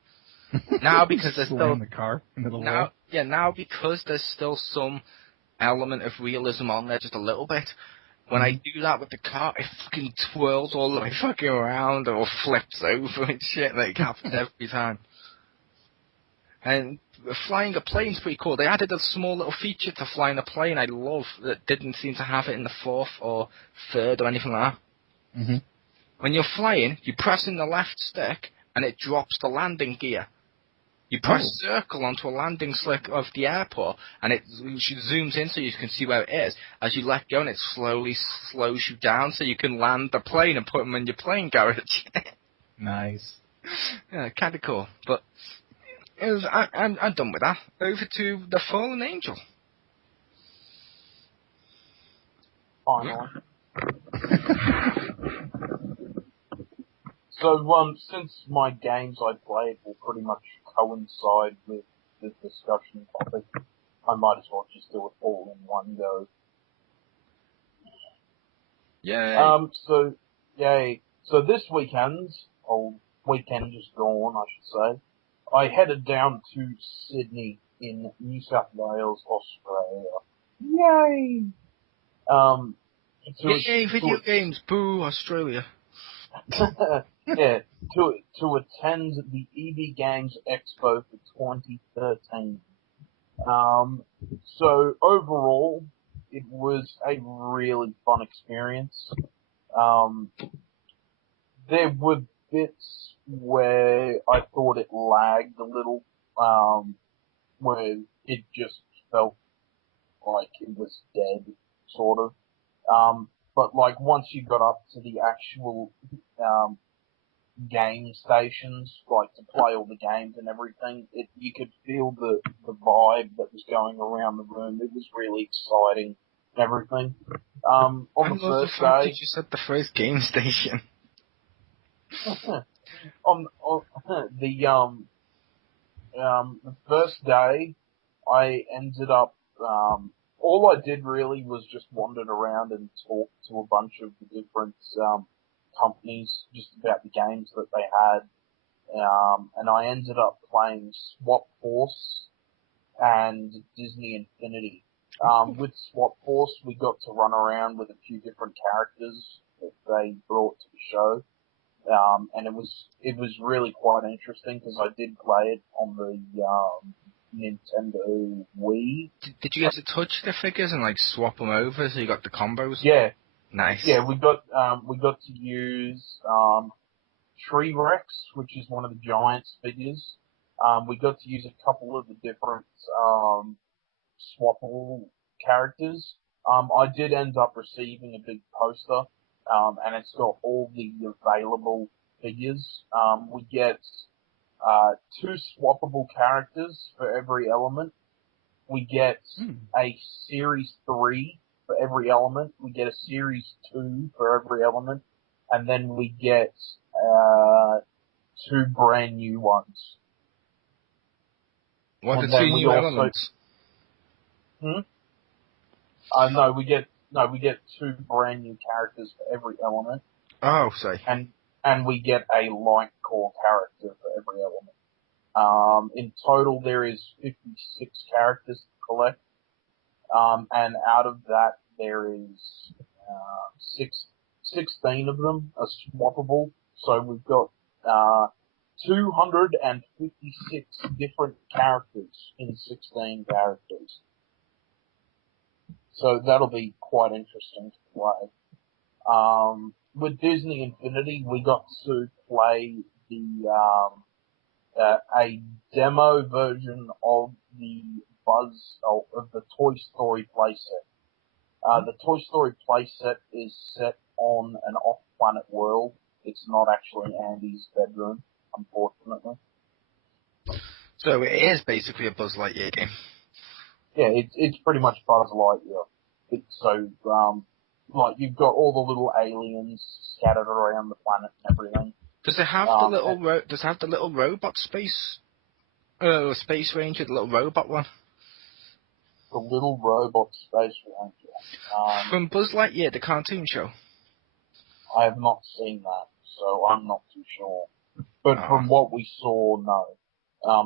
Now because there's still in the car into the wall. Yeah, now because there's still some element of realism on there, just a little bit. When I do that with the car, it fucking twirls all the way fucking around or flips over and shit. Like, it happens every time. And flying a plane's pretty cool. They added a small little feature to flying a plane I love that didn't seem to have it in the 4th or 3rd or anything like that. Mm-hmm. When you're flying, you press in the left stick and it drops the landing gear. You press circle onto a landing slick of the airport, and it zooms in so you can see where it is. As you let go, and it slowly slows you down so you can land the plane and put them in your plane garage. Nice. Yeah, kind of cool. But it was, I'm done with that. Over to the Fallen Angel. Finally. So, since my games I played will pretty much coincide with the discussion topic, I might as well just do it all in one go. Yay! Yay. So this weekend just gone, I should say, I headed down to Sydney in New South Wales, Australia. Yay! Yay, video games! Boo, Australia. Yeah, to attend the EV Games Expo for 2013. So overall, it was a really fun experience. There were bits where I thought it lagged a little, where it just felt like it was dead, sort of. But like once you got up to the actual game stations, like to play all the games and everything, you could feel the vibe that was going around the room. It was really exciting and everything. On I the love the first fact day, that you said the phrase game station. on the first day, I ended up all I did really was just wandered around and talk to a bunch of the different companies just about the games that they had. And I ended up playing Swap Force and Disney Infinity. With Swap Force, we got to run around with a few different characters that they brought to the show. And it was really quite interesting because I did play it on the Nintendo Wii. Did you get to touch the figures and like swap them over so you got the combos? Yeah, Nice. yeah, we got to use Tree Rex, which is one of the Giants figures. We got to use a couple of the different swappable characters. I did end up receiving a big poster, and it's got all the available figures. We get 2 swappable characters for every element. We get a Series 3 for every element. We get a Series 2 for every element. And then we get 2 brand new ones. What are And the 2 then we new also- elements? No, we get 2 brand new characters for every element. Oh, sorry. And we get a light core character for every element. In total, there is 56 characters to collect. And out of that, there is 16 of them are swappable. So we've got 256 different characters in 16 characters. So that'll be quite interesting to play. With Disney Infinity, we got to play a demo version of the of the Toy Story playset. The Toy Story playset is set on an off-planet world. It's not actually Andy's bedroom, unfortunately. So it is basically a Buzz Lightyear game. Yeah, it's pretty much Buzz Lightyear. Like you've got all the little aliens scattered around the planet and everything. Does it have the little does it have the little robot space ranger, the little robot one? The little robot space ranger. From Buzz Lightyear, the cartoon show. I have not seen that, so I'm not too sure. But from what we saw, no.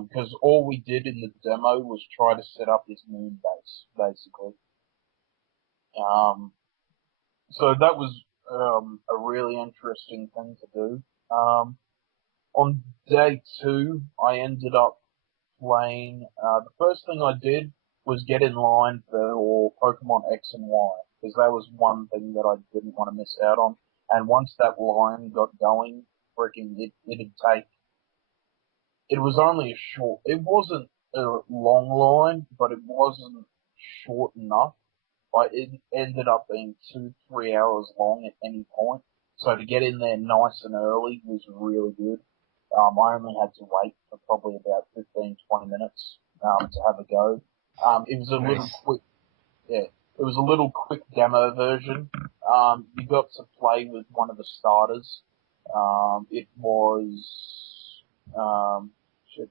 Because all we did in the demo was try to set up his moon base, basically. So that was a really interesting thing to do. On day 2, I ended up playing. The first thing I did was get in line for Pokemon X and Y, because that was one thing that I didn't want to miss out on. And once that line got going, it'd take. It was only it wasn't a long line, but it wasn't short enough. Like it ended up being 2-3 hours long at any point. So to get in there nice and early was really good. I only had to wait for probably about 15, 20 minutes to have a go. It was a little Nice. quick, yeah, it was a little quick demo version. You got to play with one of the starters. It was, shit,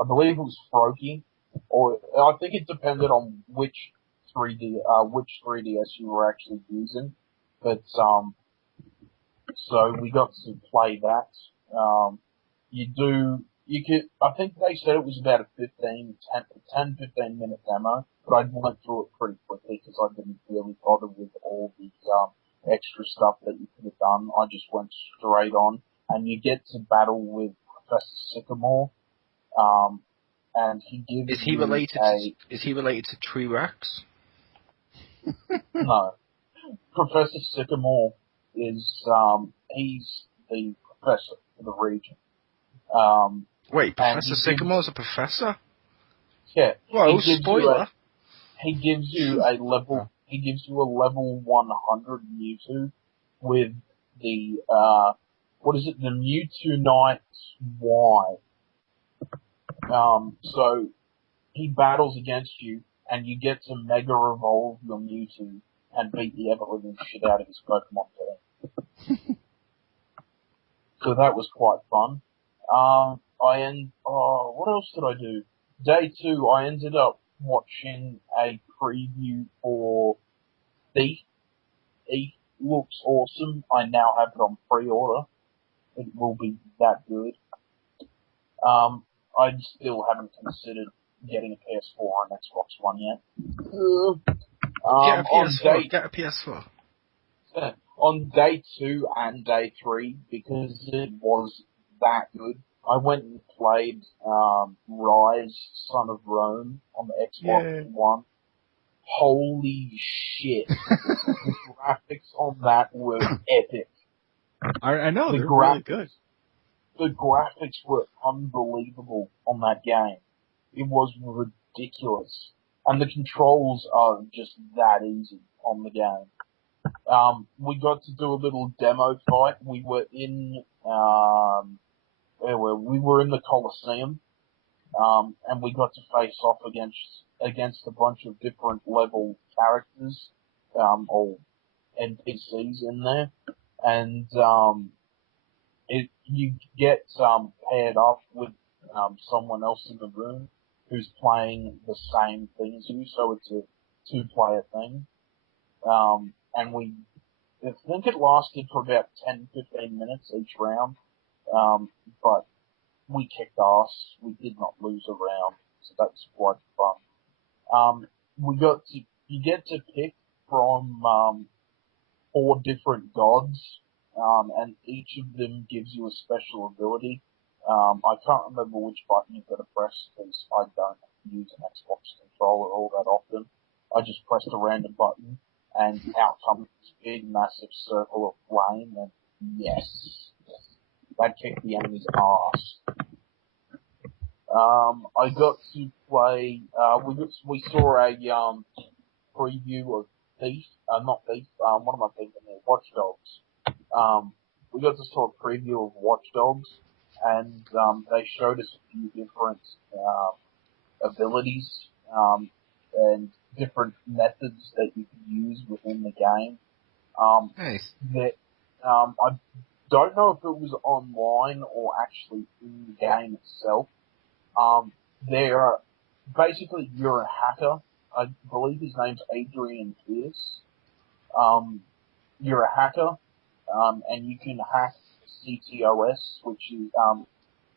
I believe it was Froakie, or I think it depended on which 3DS you were actually using. But so we got to play that. I think they said it was about a 10, 15 minute demo, but I went through it pretty quickly because I didn't really bother with all the extra stuff that you could have done. I just went straight on, and you get to battle with Professor Sycamore, and he gives Is he you related? a Is he related to Tree Rex? no. Professor Sycamore is he's the professor for the region. Wait, And Professor Sycamore's a professor? Yeah. Whoa, He gives spoiler! He gives you a level 100 Mewtwo with the what is it? The Mewtwo Knight Y. So he battles against you, and you get to Mega Evolve your Mewtwo and beat the ever-living shit out of his Pokemon team. So that was quite fun. What else did I do? Day 2, I ended up watching a preview for Thief. Thief looks awesome. I now have it on pre-order. It will be that good. I still haven't considered getting a PS4 or an Xbox One yet. Get a PS4. On day 2 and day 3, because it was that good, I went and played Rise, Son of Rome on the Xbox One. Holy shit. The graphics on that were epic. I know, they're really good. The graphics were unbelievable on that game. It was ridiculous. And the controls are just that easy on the game. We got to do a little demo fight. We were in, we were in the Colosseum, and we got to face off against a bunch of different level characters, or NPCs in there, and, you get, paired up with, someone else in the room who's playing the same thing as you, so it's a 2-player thing. And I think it lasted for about 10, 15 minutes each round. But we kicked ass. We did not lose a round, so that was quite fun. You get to pick from, 4 different gods, and each of them gives you a special ability. I can't remember which button you've got to press because I don't use an Xbox controller all that often. I just pressed a random button, and out comes this big, massive circle of flame, and yes, that kicked the enemy's ass. I got to play. We saw a preview of Thief. Not Thief. What am I thinking there? Watch Dogs. We got to saw a preview of Watch Dogs, and they showed us a few different abilities and different methods that you could use within the game. Nice. I don't know if it was online or actually in the game itself. Basically, you're a hacker. I believe his name's Adrian Pierce. You're a hacker, and you can hack CTOS, which is,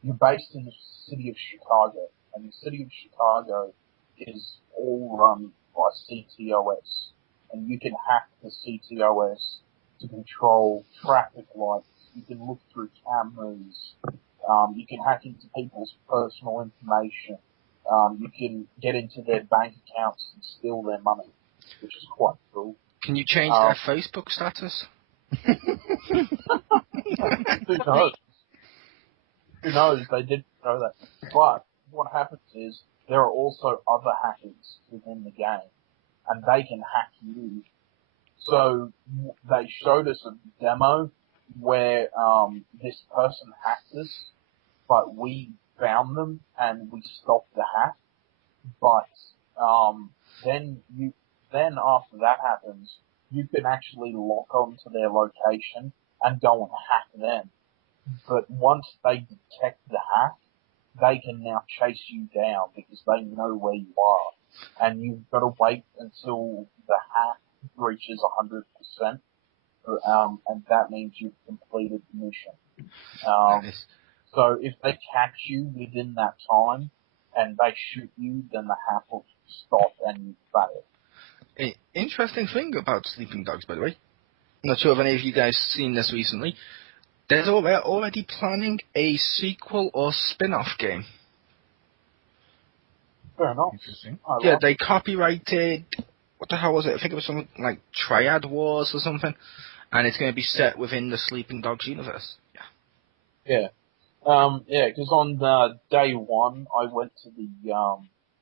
you're based in the city of Chicago, and the city of Chicago is all run by CTOS, and you can hack the CTOS to control traffic lights. You can look through cameras. You can hack into people's personal information. You can get into their bank accounts and steal their money, which is quite cool. Can you change their Facebook status? Who knows? Who knows? They didn't know that. But what happens is there are also other hackers within the game, and they can hack you. So they showed us a demo where this person hacked us, but we found them and we stopped the hack. But then after that happens, you can actually lock onto their location and go and hack them. But once they detect the hack, they can now chase you down because they know where you are. And you've got to wait until the hack reaches 100%. And that means you've completed the mission. Nice. So if they catch you within that time and they shoot you, then the hack will stop and you fail. An interesting thing about Sleeping Dogs, by the way. I'm not sure if any of you guys seen this recently. They're already planning a sequel or spin-off game. Fair enough. Interesting. Yeah, they copyrighted, what the hell was it? I think it was something like Triad Wars or something. And it's going to be set within the Sleeping Dogs universe. Yeah. Because on day one, I went to the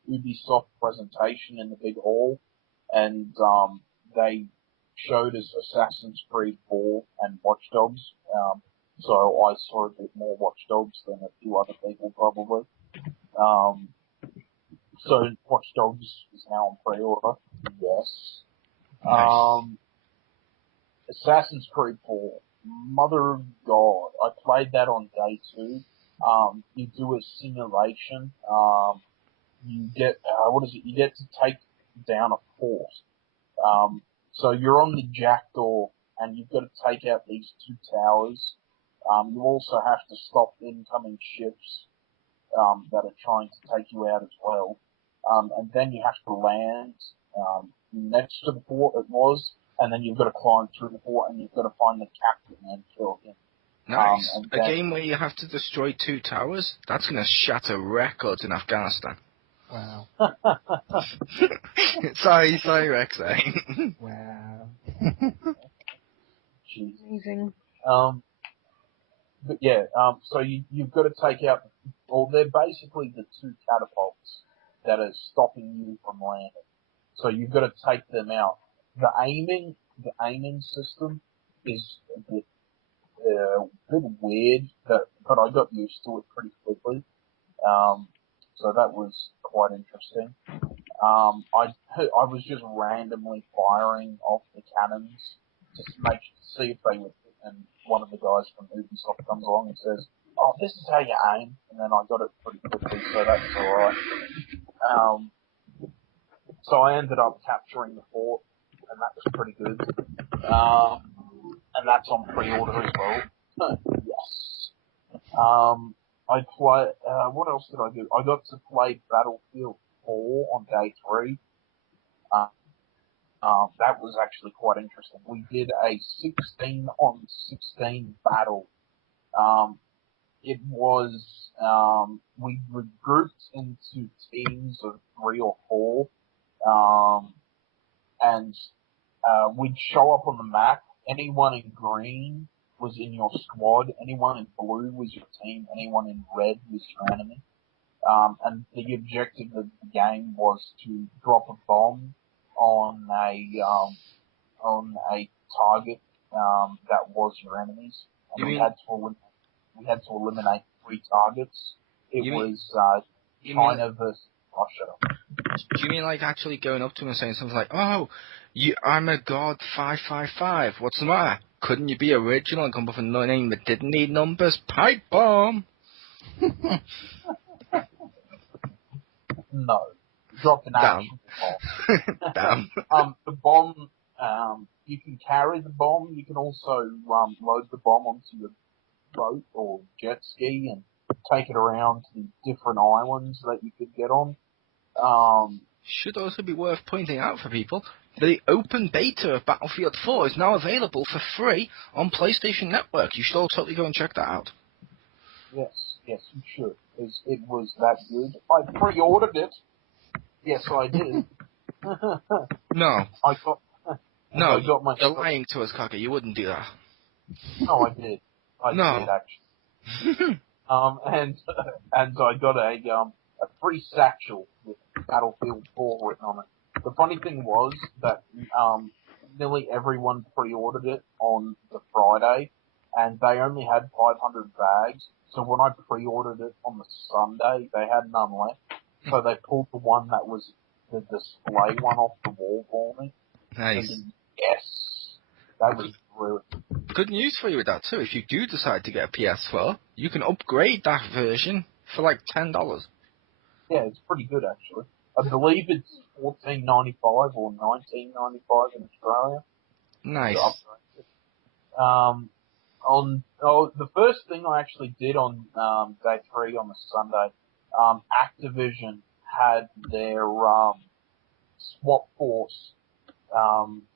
Ubisoft presentation in the big hall, and they showed us Assassin's Creed 4 and Watch Dogs. So I saw a bit more Watch Dogs than a few other people probably. So Watch Dogs is now on pre-order. Yes. Nice. Assassin's Creed 4. Mother of God. I played that on day 2. You do a simulation. You get, you get to take down a fort. So you're on the jackdaw and you've got to take out these 2 towers. You also have to stop incoming ships, that are trying to take you out as well. And then you have to land, next to the fort it was, and then you've got to climb through the fort and you've got to find the captain and kill him. Nice. And A game where you have to destroy 2 towers? That's going to shatter records in Afghanistan. Wow. sorry, Rex. Wow. Jeez. Amazing. But yeah, so you've got to take out, well, they're basically the 2 catapults that are stopping you from landing. So you've got to take them out. The aiming system is a bit weird, but I got used to it pretty quickly. So that was quite interesting. I was just randomly firing off the cannons to see if they would hit, and one of the guys from Ubisoft comes along and says, "Oh, this is how you aim," and then I got it pretty quickly, so that was alright. So I ended up capturing the fort, and that was pretty good. And that's on pre-order as well. Yes. I play. What else did I do? I got to play Battlefield 4 on day 3. That was actually quite interesting. We did a 16-on-16 battle. It was, we regrouped into teams of 3 or 4, and we'd show up on the map. Anyone in green was in your squad, anyone in blue was your team, anyone in red was your enemy. And the objective of the game was to drop a bomb on a target that was your enemies. And we had to eliminate 3 targets. It was China versus Russia. Do you mean like actually going up to him and saying something like, "Oh, I'm a god 555. What's the matter? Couldn't you be original and come up with a name that didn't need numbers? Pipe bomb." No. Dropped an actual bomb. Damn. The bomb, you can carry the bomb. You can also load the bomb onto your boat or jet ski and take it around to the different islands that you could get on. Should also be worth pointing out for people, the open beta of Battlefield 4 is now available for free on PlayStation Network. You should all totally go and check that out. Yes, you should. It was that good. I pre-ordered it. Yes, I did. No. I got my you're lying to us, Cocker. You wouldn't do that. No, I did. I did, actually. And I got a free satchel with Battlefield 4 written on it. The funny thing was that nearly everyone pre-ordered it on the Friday, and they only had 500 bags. So when I pre-ordered it on the Sunday, they had none left. So they pulled the one that was the display one off the wall for me. Nice. Thinking, yes, that was really Good news for you with that too. If you do decide to get a PS4, you can upgrade that version for like $10. yeah, it's pretty good actually. I believe it's $14.95 or $19.95 in Australia. Nice. To upgrade it. The first thing I actually did on day 3 on the Sunday, Activision had their Swap Force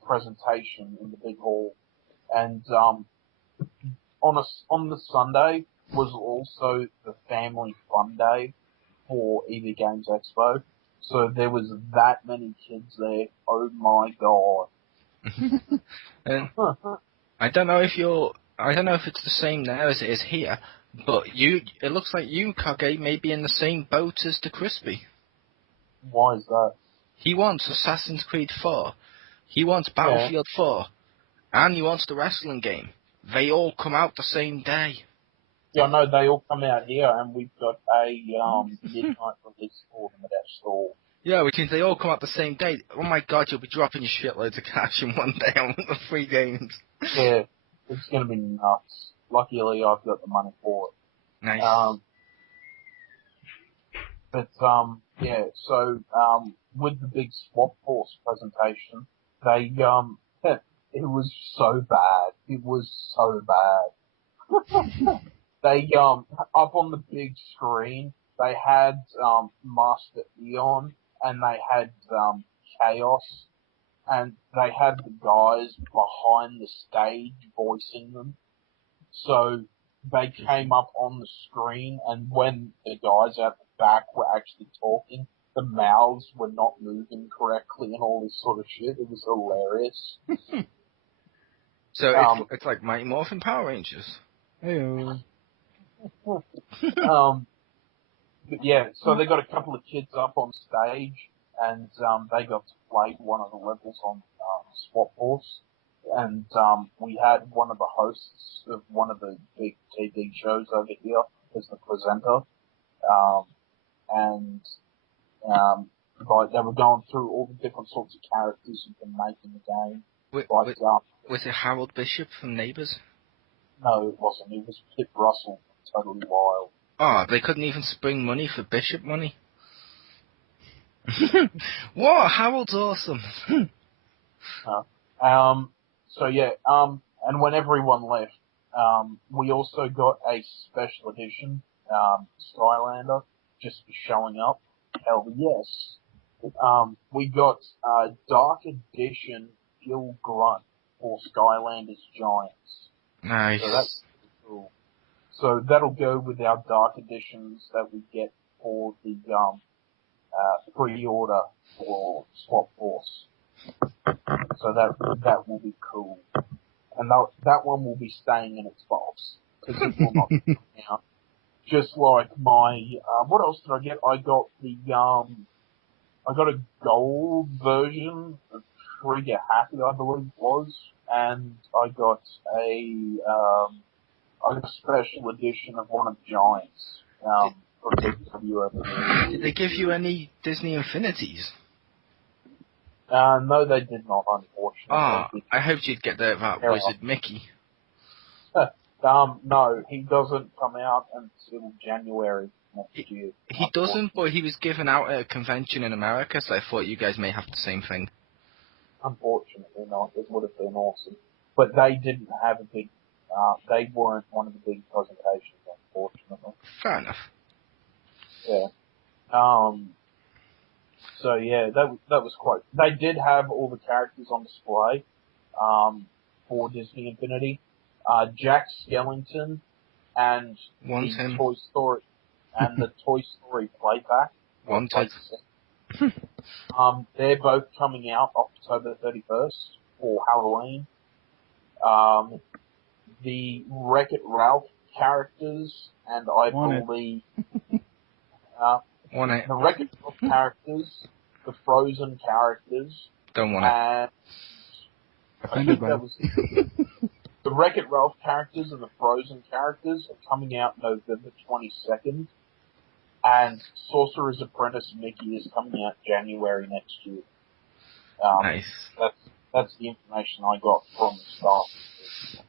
presentation in the big hall, and on the Sunday was also the family fun day for EV Games Expo. So there was that many kids there. Oh my god! And I don't know if it's the same now as it is here, but it looks like you, Kage, may be in the same boat as the Crispy. Why is that? He wants Assassin's Creed 4, he wants Battlefield 4, and he wants the wrestling game. They all come out the same day. Yeah, I know they all come out here, and we've got a midnight release for them at our store. Yeah, which means they all come out the same day. Oh my god, you'll be dropping your shitloads of cash in one day on the free games. Yeah, it's gonna be nuts. Luckily, I've got the money for it. Nice. Yeah, so, with the big Swap Force presentation, they, it was so bad. It was so bad. They, up on the big screen, they had, Master Eon, and they had, Chaos, and they had the guys behind the stage voicing them. So, they came up on the screen, and when the guys at the back were actually talking, the mouths were not moving correctly and all this sort of shit. It was hilarious. So it's like Mighty Morphin Power Rangers. Heyo. But yeah, so they got a couple of kids up on stage, and they got to play one of the levels on Swap Force. And we had one of the hosts of one of the big TV shows over here as the presenter. Like they were going through all the different sorts of characters you can make in the game. Was it Harold Bishop from Neighbours? No, it wasn't. It was Pip Russell from Totally Wild. Oh, they couldn't even spring money for Bishop money? What? Harold's awesome. So yeah, and when everyone left, we also got a special edition, Skylander, just for showing up. Hell yes. We got a Dark Edition Gil Grunt for Skylanders Giants. Nice. So that's cool. So that'll go with our Dark Editions that we get for the pre-order for Swap Force. So that will be cool. And that one will be staying in its box, because it will not come out. Just like my, what else did I get? I got I got a gold version of Trigger Happy, I believe it was, and I got a special edition of one of Giants, for WWE. Did they give you any Disney Infinities? No, they did not, unfortunately. Ah, I hoped you'd get that Wizard Mickey. No, he doesn't come out until January next year. He doesn't, but he was given out at a convention in America, so I thought you guys may have the same thing. Unfortunately not. It would have been awesome. But they didn't have a big, they weren't one of the big presentations, unfortunately. Fair enough. Yeah. So yeah, that was quite, they did have all the characters on display, for Disney Infinity. Jack Skellington and the Toy Story and the Toy Story playback. They're both coming out October 31st for Halloween. The Wreck-It Ralph characters, and I believe the Wreck-It Ralph characters, the Frozen characters, don't want it. I think that was the Wreck-It Ralph characters and the Frozen characters are coming out November 22nd, and Sorcerer's Apprentice Mickey is coming out January next year. Nice. That's the information I got from the staff.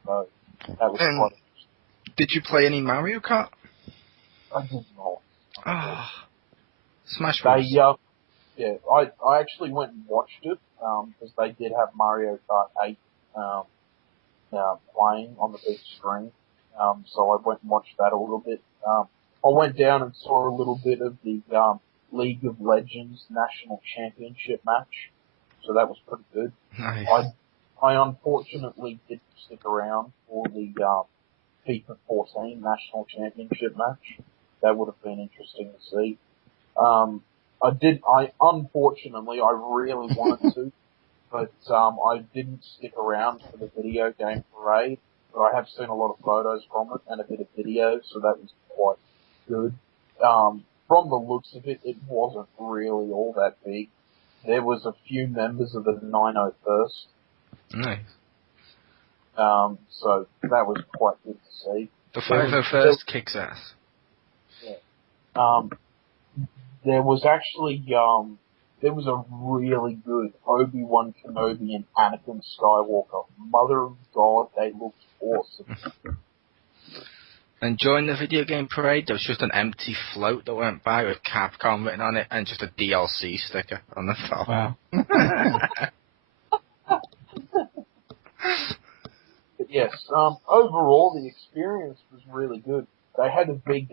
So that was quite interesting. Did you play any Mario Kart? I did not. Ah, Smash They, Bros. yeah, I actually went and watched it, because they did have Mario Kart 8, playing on the big screen. So I went and watched that a little bit. I went down and saw a little bit of the, League of Legends National Championship match. So that was pretty good. Nice. I unfortunately didn't stick around for the, FIFA 14 National Championship match. That would have been interesting to see. Unfortunately, I really wanted to, but, I didn't stick around for the video game parade, but I have seen a lot of photos from it and a bit of video, so that was quite good. From the looks of it, it wasn't really all that big. There was a few members of the 901st. Nice. So that was quite good to see. The 501st kicks ass. Yeah. There was actually, there was a really good Obi-Wan Kenobi and Anakin Skywalker. Mother of God, they looked awesome. And during the video game parade, there was just an empty float that went by with Capcom written on it and just a DLC sticker on the top. Wow. But yes, overall the experience was really good. They had a big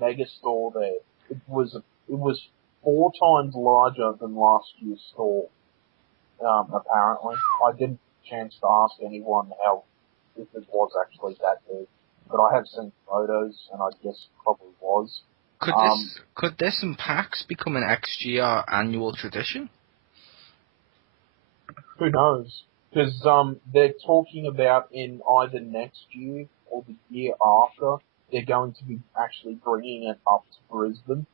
mega store there. It was 4 times larger than last year's store. Apparently, I didn't get a chance to ask anyone if it was actually that big, but I have seen photos, and I guess it probably was. Could this and PAX become an XGR annual tradition? Who knows? Because they're talking about in either next year or the year after, they're going to be actually bringing it up to Brisbane,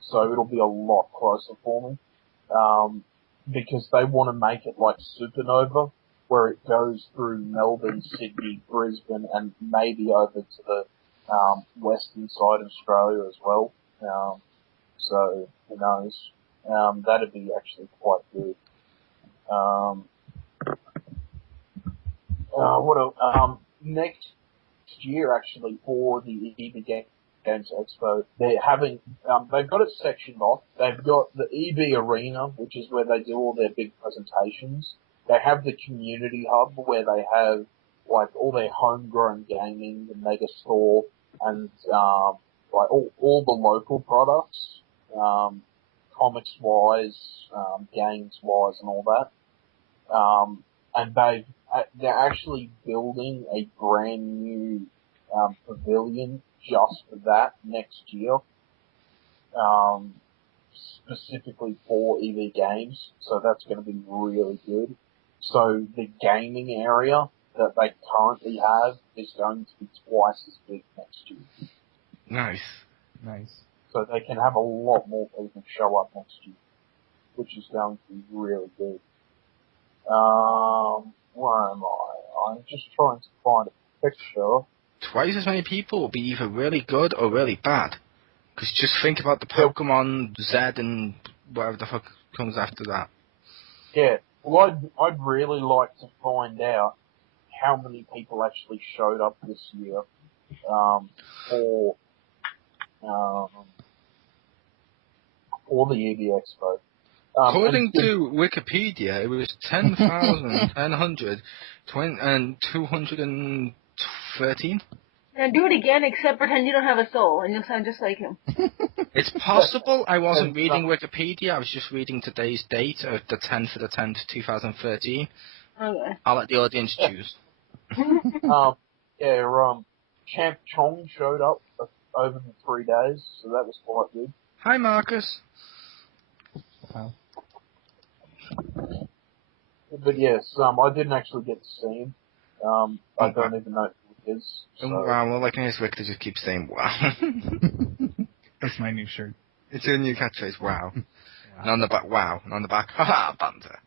so it'll be a lot closer for me. Because they want to make it like Supernova, where it goes through Melbourne, Sydney, Brisbane, and maybe over to the western side of Australia as well. So who knows? That'd be actually quite good. What else? Next year, actually, for the EV Games Expo, they're having, they've got it sectioned off. They've got the EV Arena, which is where they do all their big presentations. They have the Community Hub, where they have, like, all their homegrown gaming, the Mega Store, and, like, all the local products, comics-wise, games-wise, and all that. And they're actually building a brand new pavilion just for that next year, specifically for EV games. So that's going to be really good. So the gaming area that they currently have is going to be twice as big next year. Nice. So they can have a lot more people show up next year, which is going to be really good. Where am I? I'm just trying to find a picture. Twice as many people will be either really good or really bad. Because just think about the Pokemon Z and whatever the fuck comes after that. Yeah, well, I'd really like to find out how many people actually showed up this year for the EV Expo. According to Wikipedia, it was 10,900 and 213. And do it again, except pretend you don't have a soul, and you'll sound just like him. It's possible I wasn't reading Wikipedia, I was just reading today's date of the 10th of the 10th, 2013. Okay. I'll let the audience choose. Champ Chong showed up over the 3 days, so that was quite good. Hi, Marcus. Wow. But yes, I didn't actually get to see him. I don't even know who he is. So. Wow, well, like in his wiki, they just keep saying wow. That's my new shirt. It's your new catchphrase, wow. And on the back, wow. And on the back, haha, banter.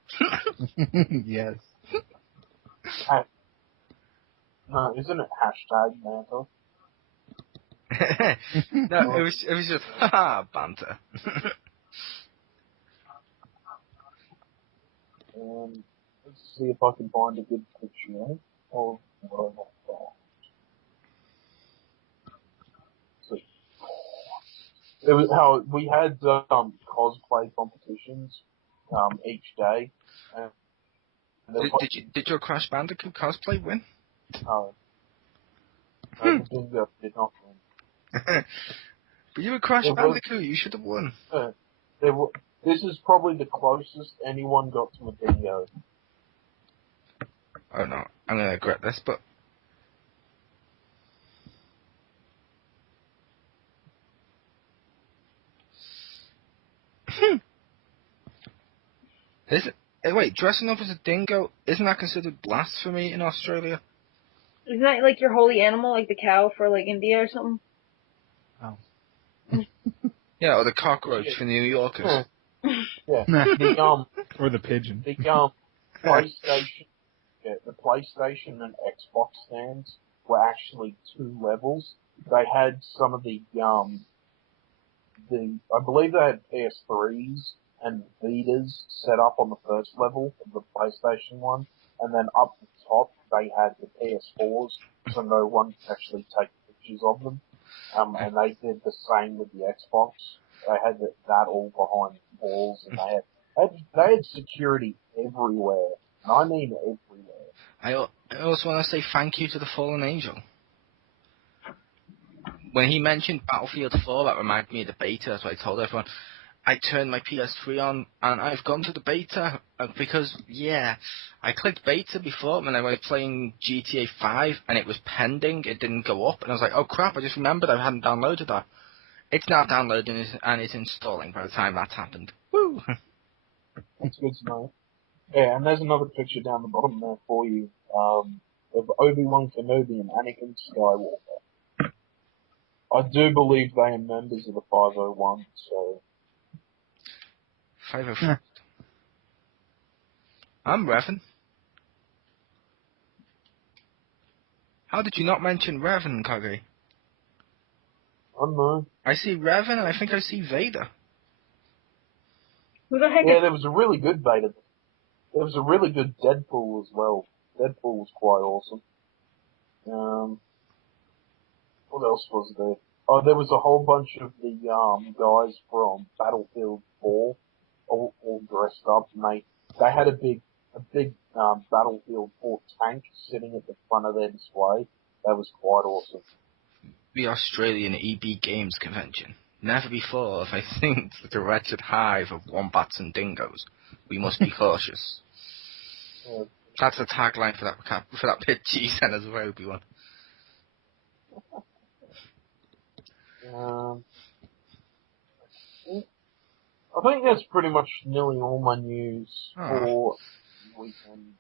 Yes. No, isn't it hashtag Manta? No, it was just haha banter. Let's see if I can find a good picture of what I found. So, it was how we had cosplay competitions each day, and there was Did your Crash Bandicoot cosplay win? the bingo did not win. But you were Crash There was, Bandicoot. You should have won. there were, this is probably the closest anyone got to a bingo. Oh no, I'm gonna regret this, but. Is it? Wait, dressing up as a dingo, isn't that considered blasphemy in Australia? Isn't that like your holy animal, like the cow for like India or something? Oh. Yeah, or the cockroach for New Yorkers. Yeah. The Or the pigeon. the PlayStation, the PlayStation and Xbox stands were actually two levels. They had some of I believe they had PS3s and Vitas set up on the first level of the PlayStation one, and then up the top they had the PS4s, so no one could actually take pictures of them. And they did the same with the Xbox. They had that all behind walls, and they had security everywhere, and I mean everywhere. I also want to say thank you to the Fallen Angel. When he mentioned Battlefield 4, that reminded me of the beta, so I told everyone, I turned my PS3 on, and I've gone to the beta, because, yeah, I clicked beta before when I was playing GTA 5, and it was pending, it didn't go up, and I was like, oh crap, I just remembered I hadn't downloaded that. It's now downloading, and it's installing by the time that's happened. Woo! That's good to know. Yeah, and there's another picture down the bottom there for you, of Obi-Wan Kenobi and Anakin Skywalker. I do believe they are members of the 501, so... 504. I'm Revan. How did you not mention Revan, Kage? I don't know. I see Revan, and I think I see Vader. Who the heck Yeah, is... there was a really good beta. There was a really good Deadpool as well. Deadpool was quite awesome. What else was there? Oh, there was a whole bunch of the guys from Battlefield 4 all dressed up, and they had a big Battlefield 4 tank sitting at the front of their display. That was quite awesome. The Australian EB Games Convention. Never before have I seen such a wretched hive of wombats and dingoes. We must be cautious. Yeah. That's the tagline for that bit G sent us for Obi-Wan. I think that's pretty much nearly all my news for the weekend.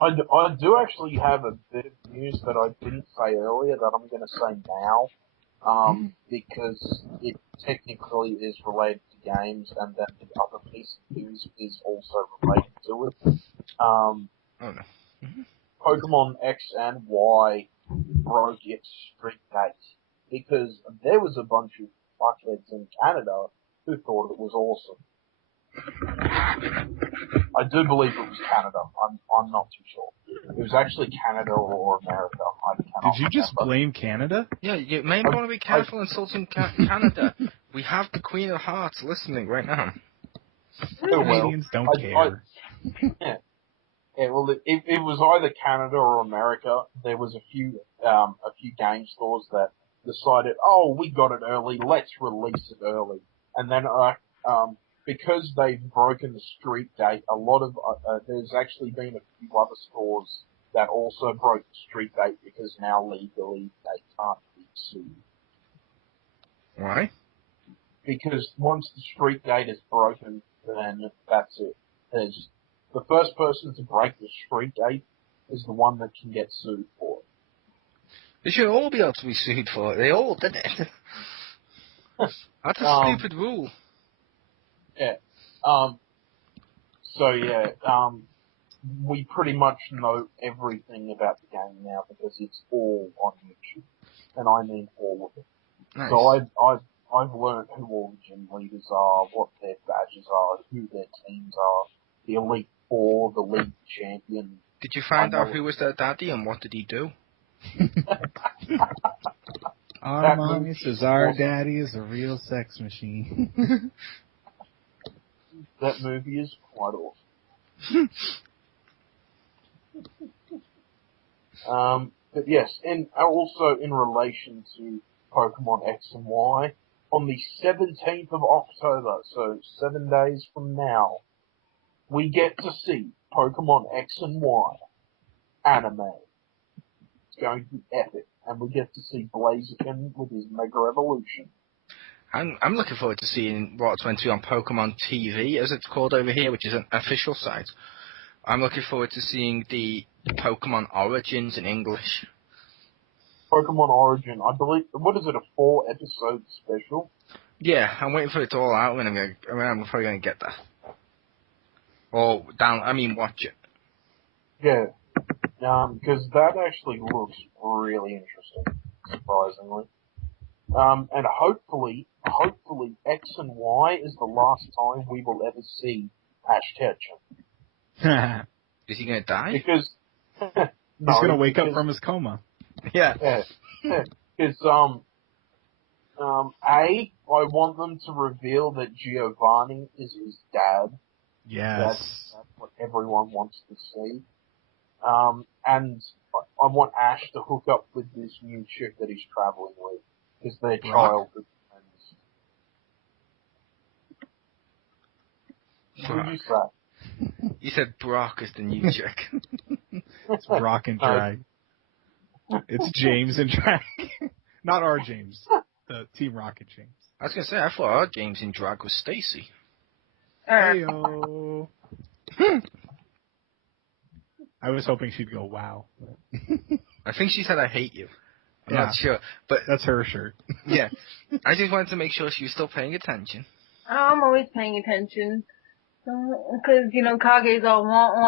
I do actually have a bit of news that I didn't say earlier that I'm going to say now, because it technically is related to games, and then the other piece of news is also related to it. Oh no. Pokemon X and Y broke its streak date, because there was a bunch of fuckheads in Canada who thought it was awesome. I do believe it was Canada. I'm not too sure. It was actually Canada or America. I cannot Did you just remember. blame Canada? Yeah, you may want to be careful insulting Canada. We have the Queen of Hearts listening right now. Oh, well. Canadians don't care. Yeah, well, it was either Canada or America. There was a few game stores that decided, oh, we got it early, let's release it early. And then, because they've broken the street date, a lot of, there's actually been a few other stores that also broke the street date because now legally they can't be sued. Why? Because once the street date is broken, then that's it. The first person to break the street date is the one that can get sued for it. They should all be able to be sued for it. They all did it. That's a stupid rule. Yeah. So yeah, we pretty much know everything about the game now because it's all on YouTube, and I mean all of it. Nice. So I've learned who all the gym leaders are, what their badges are, who their teams are, the Elite Four, the league champion. Did you find out who was their daddy and what did he do? Our mommy says our daddy is a real sex machine. That movie is quite awesome. But yes, and also in relation to Pokemon X and Y, on the 17th of October, so 7 days from now, we get to see Pokemon X and Y anime. It's going to be epic, and we get to see Blaziken with his Mega Evolution. I'm looking forward to seeing what's meant to be on Pokemon TV, as it's called over here, which is an official site. I'm looking forward to seeing the Pokemon Origins in English. Pokemon Origin, I believe, what is it, a 4-episode special? Yeah, I'm waiting for it all out when I'm probably going to get that. Or watch it. Yeah, because that actually looks really interesting, surprisingly. And hopefully X and Y is the last time we will ever see Ash Ketchum. Is he going to die? Because no, he's going to wake up from his coma. Yeah. Because I want them to reveal that Giovanni is his dad. Yes. That's what everyone wants to see. And I want Ash to hook up with this new chick that he's traveling with. Because they're childhood friends. What did you say? You said Brock is the new chick. It's Brock and Drag. It's James and Drag. Not our James. The Team Rocket James. I was going to say, I thought our James in Drag was Stacy. Heyo. I was hoping she'd go, wow. I think she said, I hate you. I'm not sure, but... That's her shirt. Yeah. I just wanted to make sure she was still paying attention. I'm always paying attention. Because, Kage's all want, and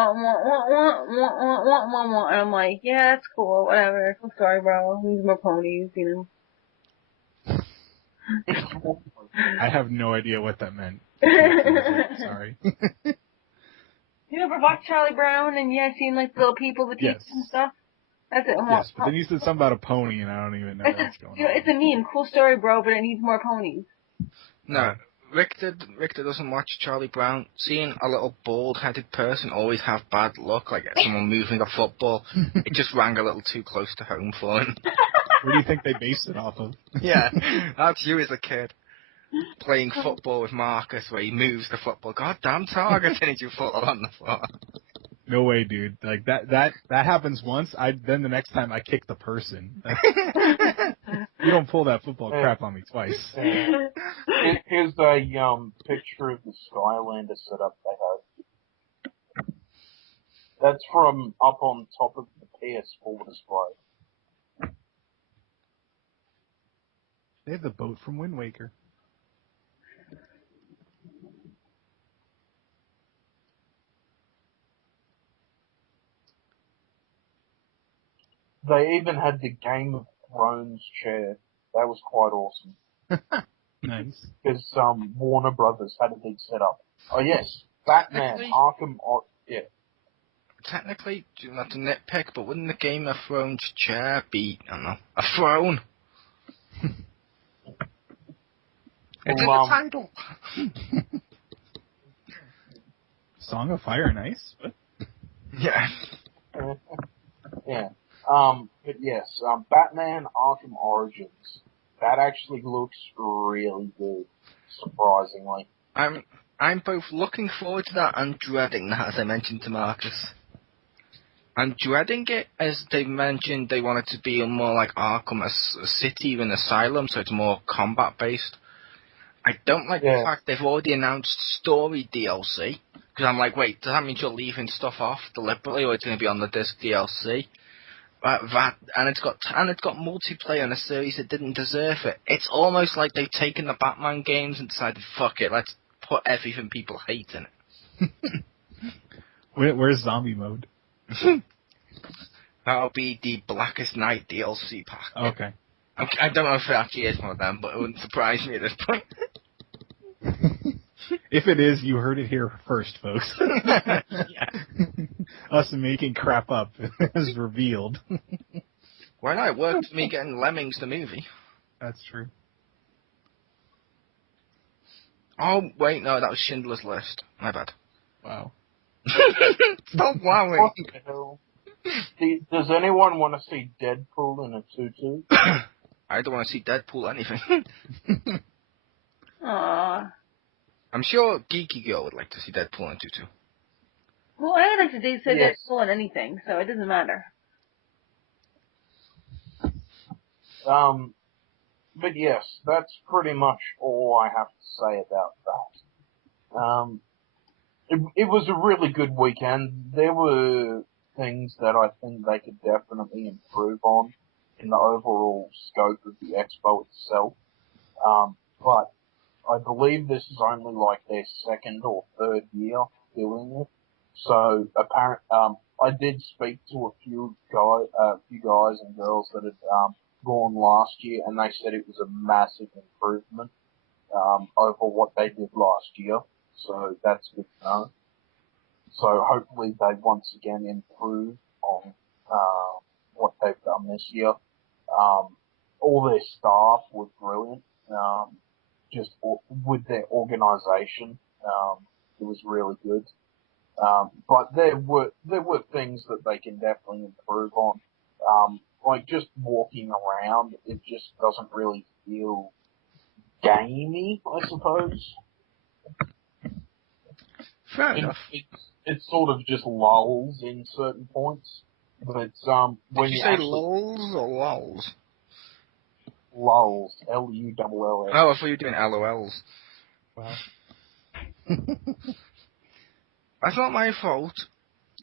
I'm like, yeah, that's cool, whatever. I'm sorry, bro. Need more ponies, I have no idea what that meant. Sorry. You ever watch Charlie Brown and seen like the little people, the teeth and stuff? That's it. Yes, but then you said something about a pony, and I don't even know what's going on. It's a meme. Cool story, bro, but it needs more ponies. No, Richter doesn't watch Charlie Brown. Seeing a little bald-headed person always have bad luck, like someone moving a football. It just rang a little too close to home for him. Where do you think they based it off of? Yeah, that's you as a kid. Playing football with Marcus, where he moves the football. God damn, targeting you fall on the floor. No way, dude. Like that happens once. Then the next time I kick the person. You don't pull that football crap on me twice. Here's a picture of the Skylander setup they have. That's from up on top of the PS4 display. They have the boat from Wind Waker. They even had the Game of Thrones chair. That was quite awesome. Nice. Because Warner Brothers had a big setup. Oh yes, Batman, Arkham. Yeah. Technically, not to nitpick, but wouldn't the Game of Thrones chair be, I don't know, a throne? It's in the title. Song of Fire and Ice? What? Yeah. Yeah. But yes, Batman Arkham Origins. That actually looks really good, surprisingly. I'm both looking forward to that and dreading that, as I mentioned to Marcus. I'm dreading it, as they mentioned they want it to be more like Arkham, a city or an asylum, so it's more combat-based. I don't like the fact they've already announced story DLC, because I'm like, wait, does that mean you're leaving stuff off deliberately, or it's going to be on the disc DLC? And it's got multiplayer in a series that didn't deserve it. It's almost like they've taken the Batman games and decided, fuck it, let's put everything people hate in it. Where's zombie mode? That'll be the Blackest Night DLC pack. Okay. I don't know if it actually is one of them, but it wouldn't surprise me at this point. If it is, you heard it here first, folks. Yeah. Us making crap up is revealed. Why not? It worked for me getting Lemmings the movie. That's true. Oh, wait, no, that was Schindler's List. My bad. Wow. Stop wowing. What the hell? Does anyone want to see Deadpool in a tutu? I don't want to see Deadpool anything. Aww. I'm sure Geeky Girl would like to see Deadpool in a tutu. Well, I like to say Yes. Deadpool in anything, so it doesn't matter. But yes, that's pretty much all I have to say about that. It was a really good weekend. There were things that I think they could definitely improve on in the overall scope of the Expo itself. But I believe this is only like their second or third year doing it. So I did speak to a few guys and girls that had gone last year, and they said it was a massive improvement over what they did last year. So that's good to know. So hopefully they once again improve on what they've done this year. All their staff were brilliant. Just with their organisation, it was really good. But there were things that they can definitely improve on. Like just walking around, it just doesn't really feel gamey, I suppose. Fair enough. It sort of just lulls in certain points. But when Did you say lulls or lulls? lulls, L-U-L-L-S. Oh, I thought you were doing LOLs. Wow. That's not my fault.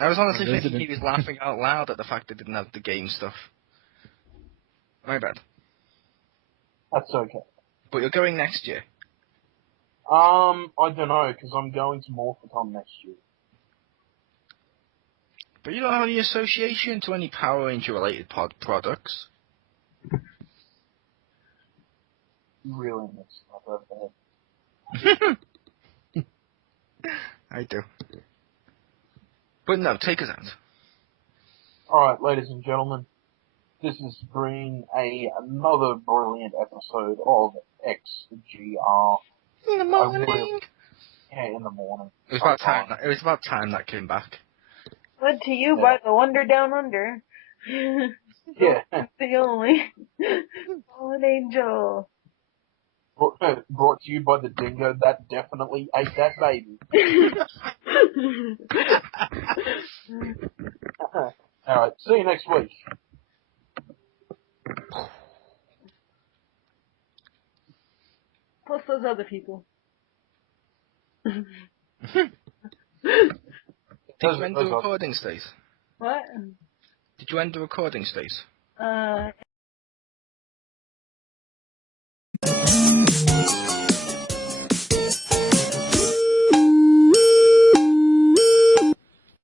I was honestly thinking Resident- he was laughing out loud at the fact they didn't have the game stuff. My bad. That's okay. But you're going next year. I don't know, because I'm going to Morphicon next year. But you don't have any association to any Power Ranger related products. You really mixed up over there. I do. But no, take us out. Alright, ladies and gentlemen, this has been another brilliant episode of XGR. In the morning. Yeah, in the morning. It was about time. It was about time that came back. Led to you Yeah. by the Wonder Down Under. Yeah. The only fallen angel. Brought to you by the dingo that definitely ate that baby. Alright, see you next week. Plus those other people. Did you end the recording, Stace? What? Did you end the recording, Stace?